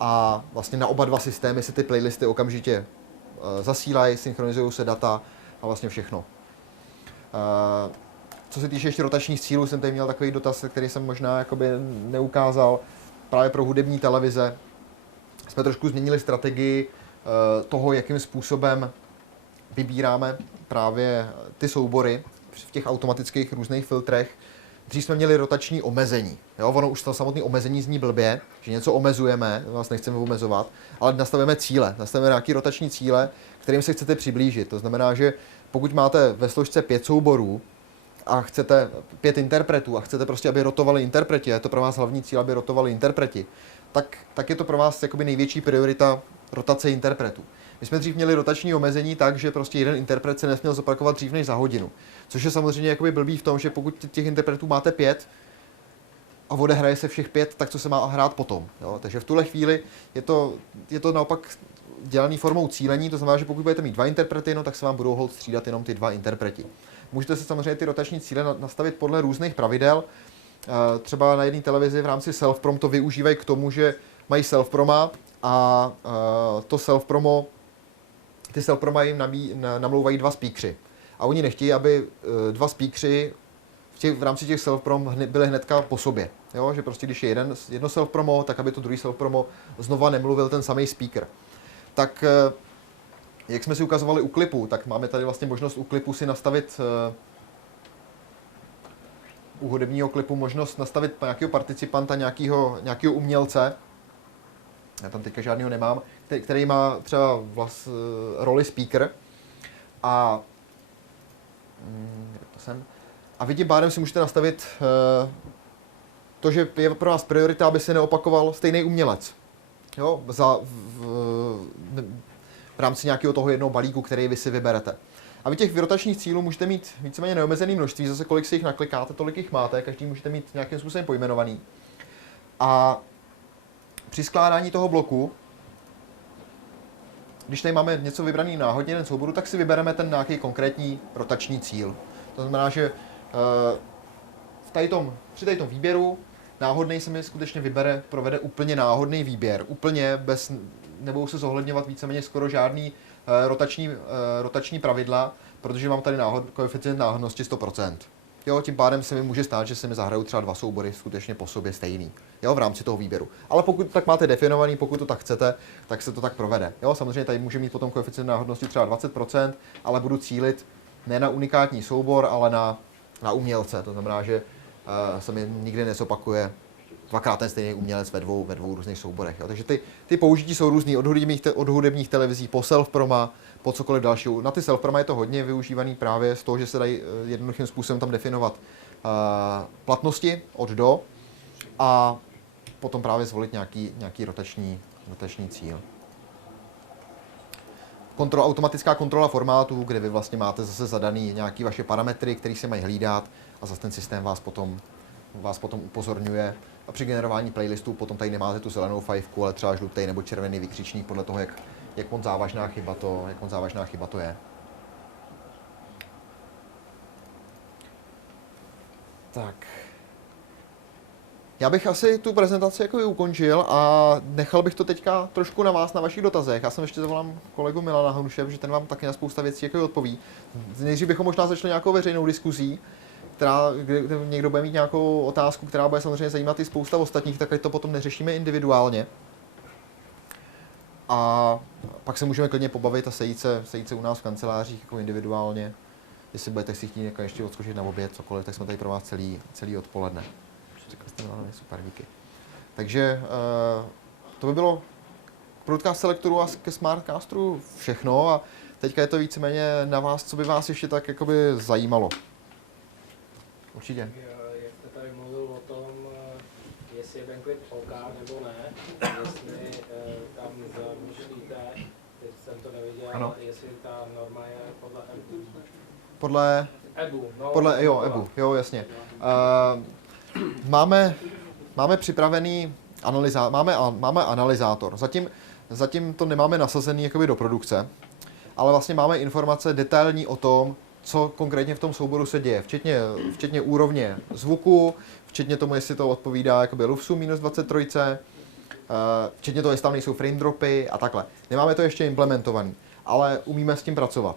a vlastně na oba dva systémy se ty playlisty okamžitě zasílají, synchronizují se data a vlastně všechno. Co se týče ještě rotačních cílů, jsem tady měl takový dotaz, který jsem možná jakoby neukázal. Právě pro hudební televize jsme trošku změnili strategii toho, jakým způsobem vybíráme právě ty soubory v těch automatických různých filtrech. Dřív jsme měli rotační omezení. Jo, ono už to samotné omezení zní blbě, že něco omezujeme, vás nechceme omezovat, ale nastavíme cíle, nastavíme nějaké rotační cíle, kterým se chcete přiblížit. To znamená, že pokud máte ve složce 5 souborů a chcete 5 interpretů a chcete prostě, aby rotovali interpreti, a je to pro vás hlavní cíl, aby rotovali interpreti, tak je to pro vás jakoby největší priorita rotace interpretů. My jsme dřív měli rotační omezení tak, že prostě jeden interpret se nesměl zopakovat dřív než za hodinu. Což je samozřejmě jakoby blbý v tom, že pokud těch interpretů máte 5 a odehraje se všech 5, tak co se má hrát potom. Jo? Takže v tuhle chvíli je to naopak dělaný formou cílení, to znamená, že pokud budete mít 2 interprety, no, tak se vám budou holt střídat jenom ty 2 interpreti. Můžete si samozřejmě ty rotační cíle nastavit podle různých pravidel. Třeba na jedné televizi v rámci self-prom to využívají k tomu, že mají self-proma a ty self-proma jim namlouvají 2 speakeři. A oni nechtějí, aby 2 speakeři v rámci těch self-prom byly hnedka po sobě. Jo? Že prostě když je jedno self-promo, tak aby to druhý self-promo znova nemluvil ten samý speaker. Tak jak jsme si ukazovali u klipu, tak máme tady vlastně možnost u klipu si nastavit u hudebního klipu možnost nastavit nějakého participanta, nějakého umělce. Já tam teďka žádného nemám, který má třeba roli speaker. A vy tím pádem si můžete nastavit to, že je pro vás priorita, aby se neopakoval stejný umělec. Jo, v rámci nějakého toho jednoho balíku, který vy si vyberete. A vy těch rotačních cílů můžete mít víceméně neomezené množství, zase kolik si jich naklikáte, tolik jich máte, každý můžete mít nějakým způsobem pojmenovaný. A při skládání toho bloku, když tady máme něco vybraný náhodně ten souboru, tak si vybereme ten nějaký konkrétní rotační cíl. To znamená, že při tady tom výběru náhodnej se mi skutečně provede úplně náhodný výběr, úplně nebudou se zohledňovat víceméně skoro žádný rotační pravidla, protože mám tady koeficient náhodnosti 100%. Jo, tím pádem se mi může stát, že se mi zahrajou třeba 2 soubory skutečně po sobě stejný, jo, v rámci toho výběru. Ale pokud tak máte definovaný, pokud to tak chcete, tak se to tak provede. Jo, samozřejmě tady může mít potom koeficient náhodnosti třeba 20%, ale budu cílit ne na unikátní soubor, ale na umělce. To znamená, že se mi nikdy nezopakuje 2krát ten stejný umělec ve dvou různých souborech. Jo. Takže ty použití jsou různý od hudebních televizí po self-proma, po cokoliv dalšího. Na ty self-proma je to hodně využívaný právě z toho, že se dají jednoduchým způsobem tam definovat platnosti od do a potom právě zvolit nějaký rotační cíl. Automatická kontrola formátu, kde vy vlastně máte zase zadaný nějaký vaše parametry, které se mají hlídat a zase ten systém vás potom upozorňuje. A při generování playlistů potom tady nemáte tu zelenou fajfku, ale třeba žlutý nebo červený vykřičník podle toho, jak moc závažná chyba to je. Tak. Já bych asi tu prezentaci jako ukončil a nechal bych to teďka trošku na vás, na vašich dotazech. Já jsem ještě zavolám kolegu Milana Hanuše, že ten vám taky na spousta věcí jako odpoví. Nejdřív bychom možná začali nějakou veřejnou diskuzí, kde někdo bude mít nějakou otázku, která bude samozřejmě zajímat i spousta ostatních, tak to potom neřešíme individuálně. A pak se můžeme klidně pobavit a sejít se u nás v kancelářích jako individuálně. Jestli budete si chtít jako ještě odskočit na oběd, cokoliv, tak jsme tady pro vás celý odpoledne. Super, díky. Takže to by bylo k Broadcast Selectoru a ke Smartcasteru všechno a teďka je to víceméně na vás, co by vás ještě tak jakoby zajímalo. Určitě. Jak jste tady mluvil o tom, jestli je Banquet OK nebo ne, jestli tam zamýšlíte, teď jsem to neviděl, ano. Jestli ta norma je podle EBU. Podle EBU, no. Podle, EBU, jo, jasně. Máme připravený máme analyzátor. Zatím to nemáme nasazený jakoby do produkce, ale vlastně máme informace detailní o tom, co konkrétně v tom souboru se děje, včetně úrovně zvuku, včetně tomu, jestli to odpovídá jakoby LUFSu -23, včetně toho, jestli tam nejsou frame dropy a takhle. Nemáme to ještě implementovaný, ale umíme s tím pracovat.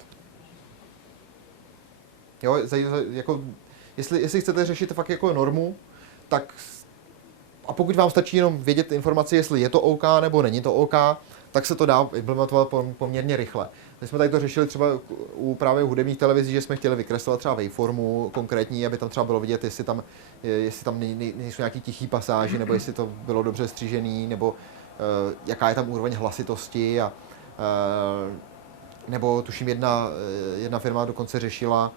Jo, jako, jestli chcete řešit fakt jako normu, tak a pokud vám stačí jenom vědět informaci, jestli je to OK nebo není to OK, tak se to dá implementovat poměrně rychle. My jsme tady to řešili třeba u právě hudebních televizí, že jsme chtěli vykreslovat třeba waveformu konkrétní, aby tam třeba bylo vidět, jestli tam nejsou nějaký tichý pasáži, nebo jestli to bylo dobře střížený, nebo jaká je tam úroveň hlasitosti. Nebo tuším jedna firma dokonce řešila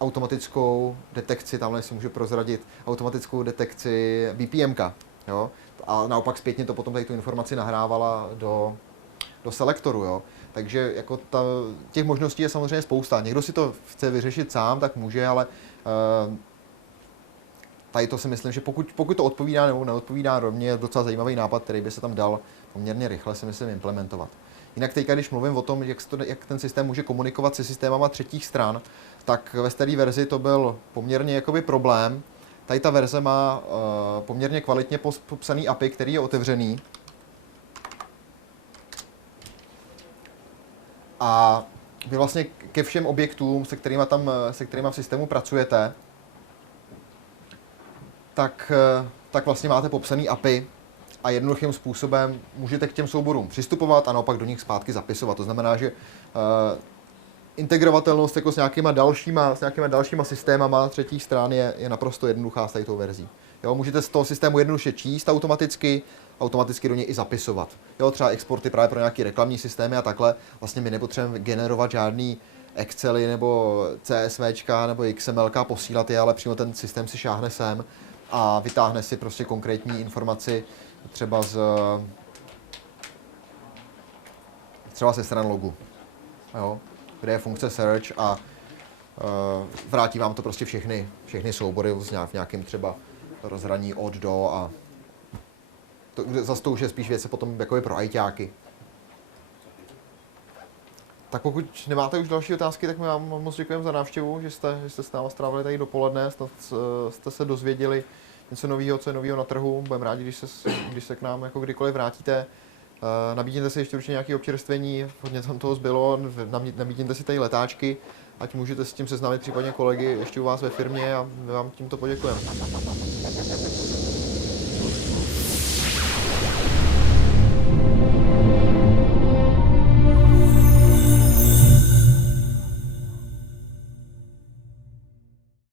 automatickou detekci, tamhle si můžu prozradit, automatickou detekci BPMka, jo? A naopak zpětně to potom tady tu informaci nahrávala do selektoru, jo? Takže jako těch možností je samozřejmě spousta. Někdo si to chce vyřešit sám, tak může, ale tady to si myslím, že pokud to odpovídá nebo neodpovídá, rovně je docela zajímavý nápad, který by se tam dal poměrně rychle, si myslím, implementovat. Jinak teďka, když mluvím o tom, jak ten systém může komunikovat se systémama třetích stran, tak ve staré verzi to byl poměrně jakoby problém. Tady ta verze má poměrně kvalitně popsaný API, který je otevřený. A vy vlastně ke všem objektům, se kterými v systému pracujete, tak vlastně máte popsaný API a jednoduchým způsobem můžete k těm souborům přistupovat a naopak do nich zpátky zapisovat. To znamená, že integrovatelnost jako s nějakýma dalšíma systémama třetích stran je naprosto jednoduchá s tou verzí. Jo, můžete z toho systému jednoduše číst automaticky do něj i zapisovat. Jo, třeba exporty právě pro nějaké reklamní systémy a takhle. Vlastně my nepotřebujeme generovat žádný Excely nebo CSVčka nebo XMLka, posílat je, ale přímo ten systém si šáhne sem a vytáhne si prostě konkrétní informaci třeba ze stran logu, jo, kde je funkce search a vrátí vám to prostě všechny soubory v nějakém třeba rozhraní od do a zase to už je spíš věc potom jako pro ajťáky. Tak pokud nemáte už další otázky, tak my vám moc děkujeme za návštěvu, že jste s námi strávili tady dopoledne, snad jste se dozvěděli něco nového, co je nového na trhu. Budeme rádi, když se k nám jako kdykoliv vrátíte. Nabídněte si ještě určitě nějaké občerstvení, hodně tam toho zbylo, nabídněte si tady letáčky, ať můžete s tím seznámit případně kolegy ještě u vás ve firmě a my vám tímto poděkujeme.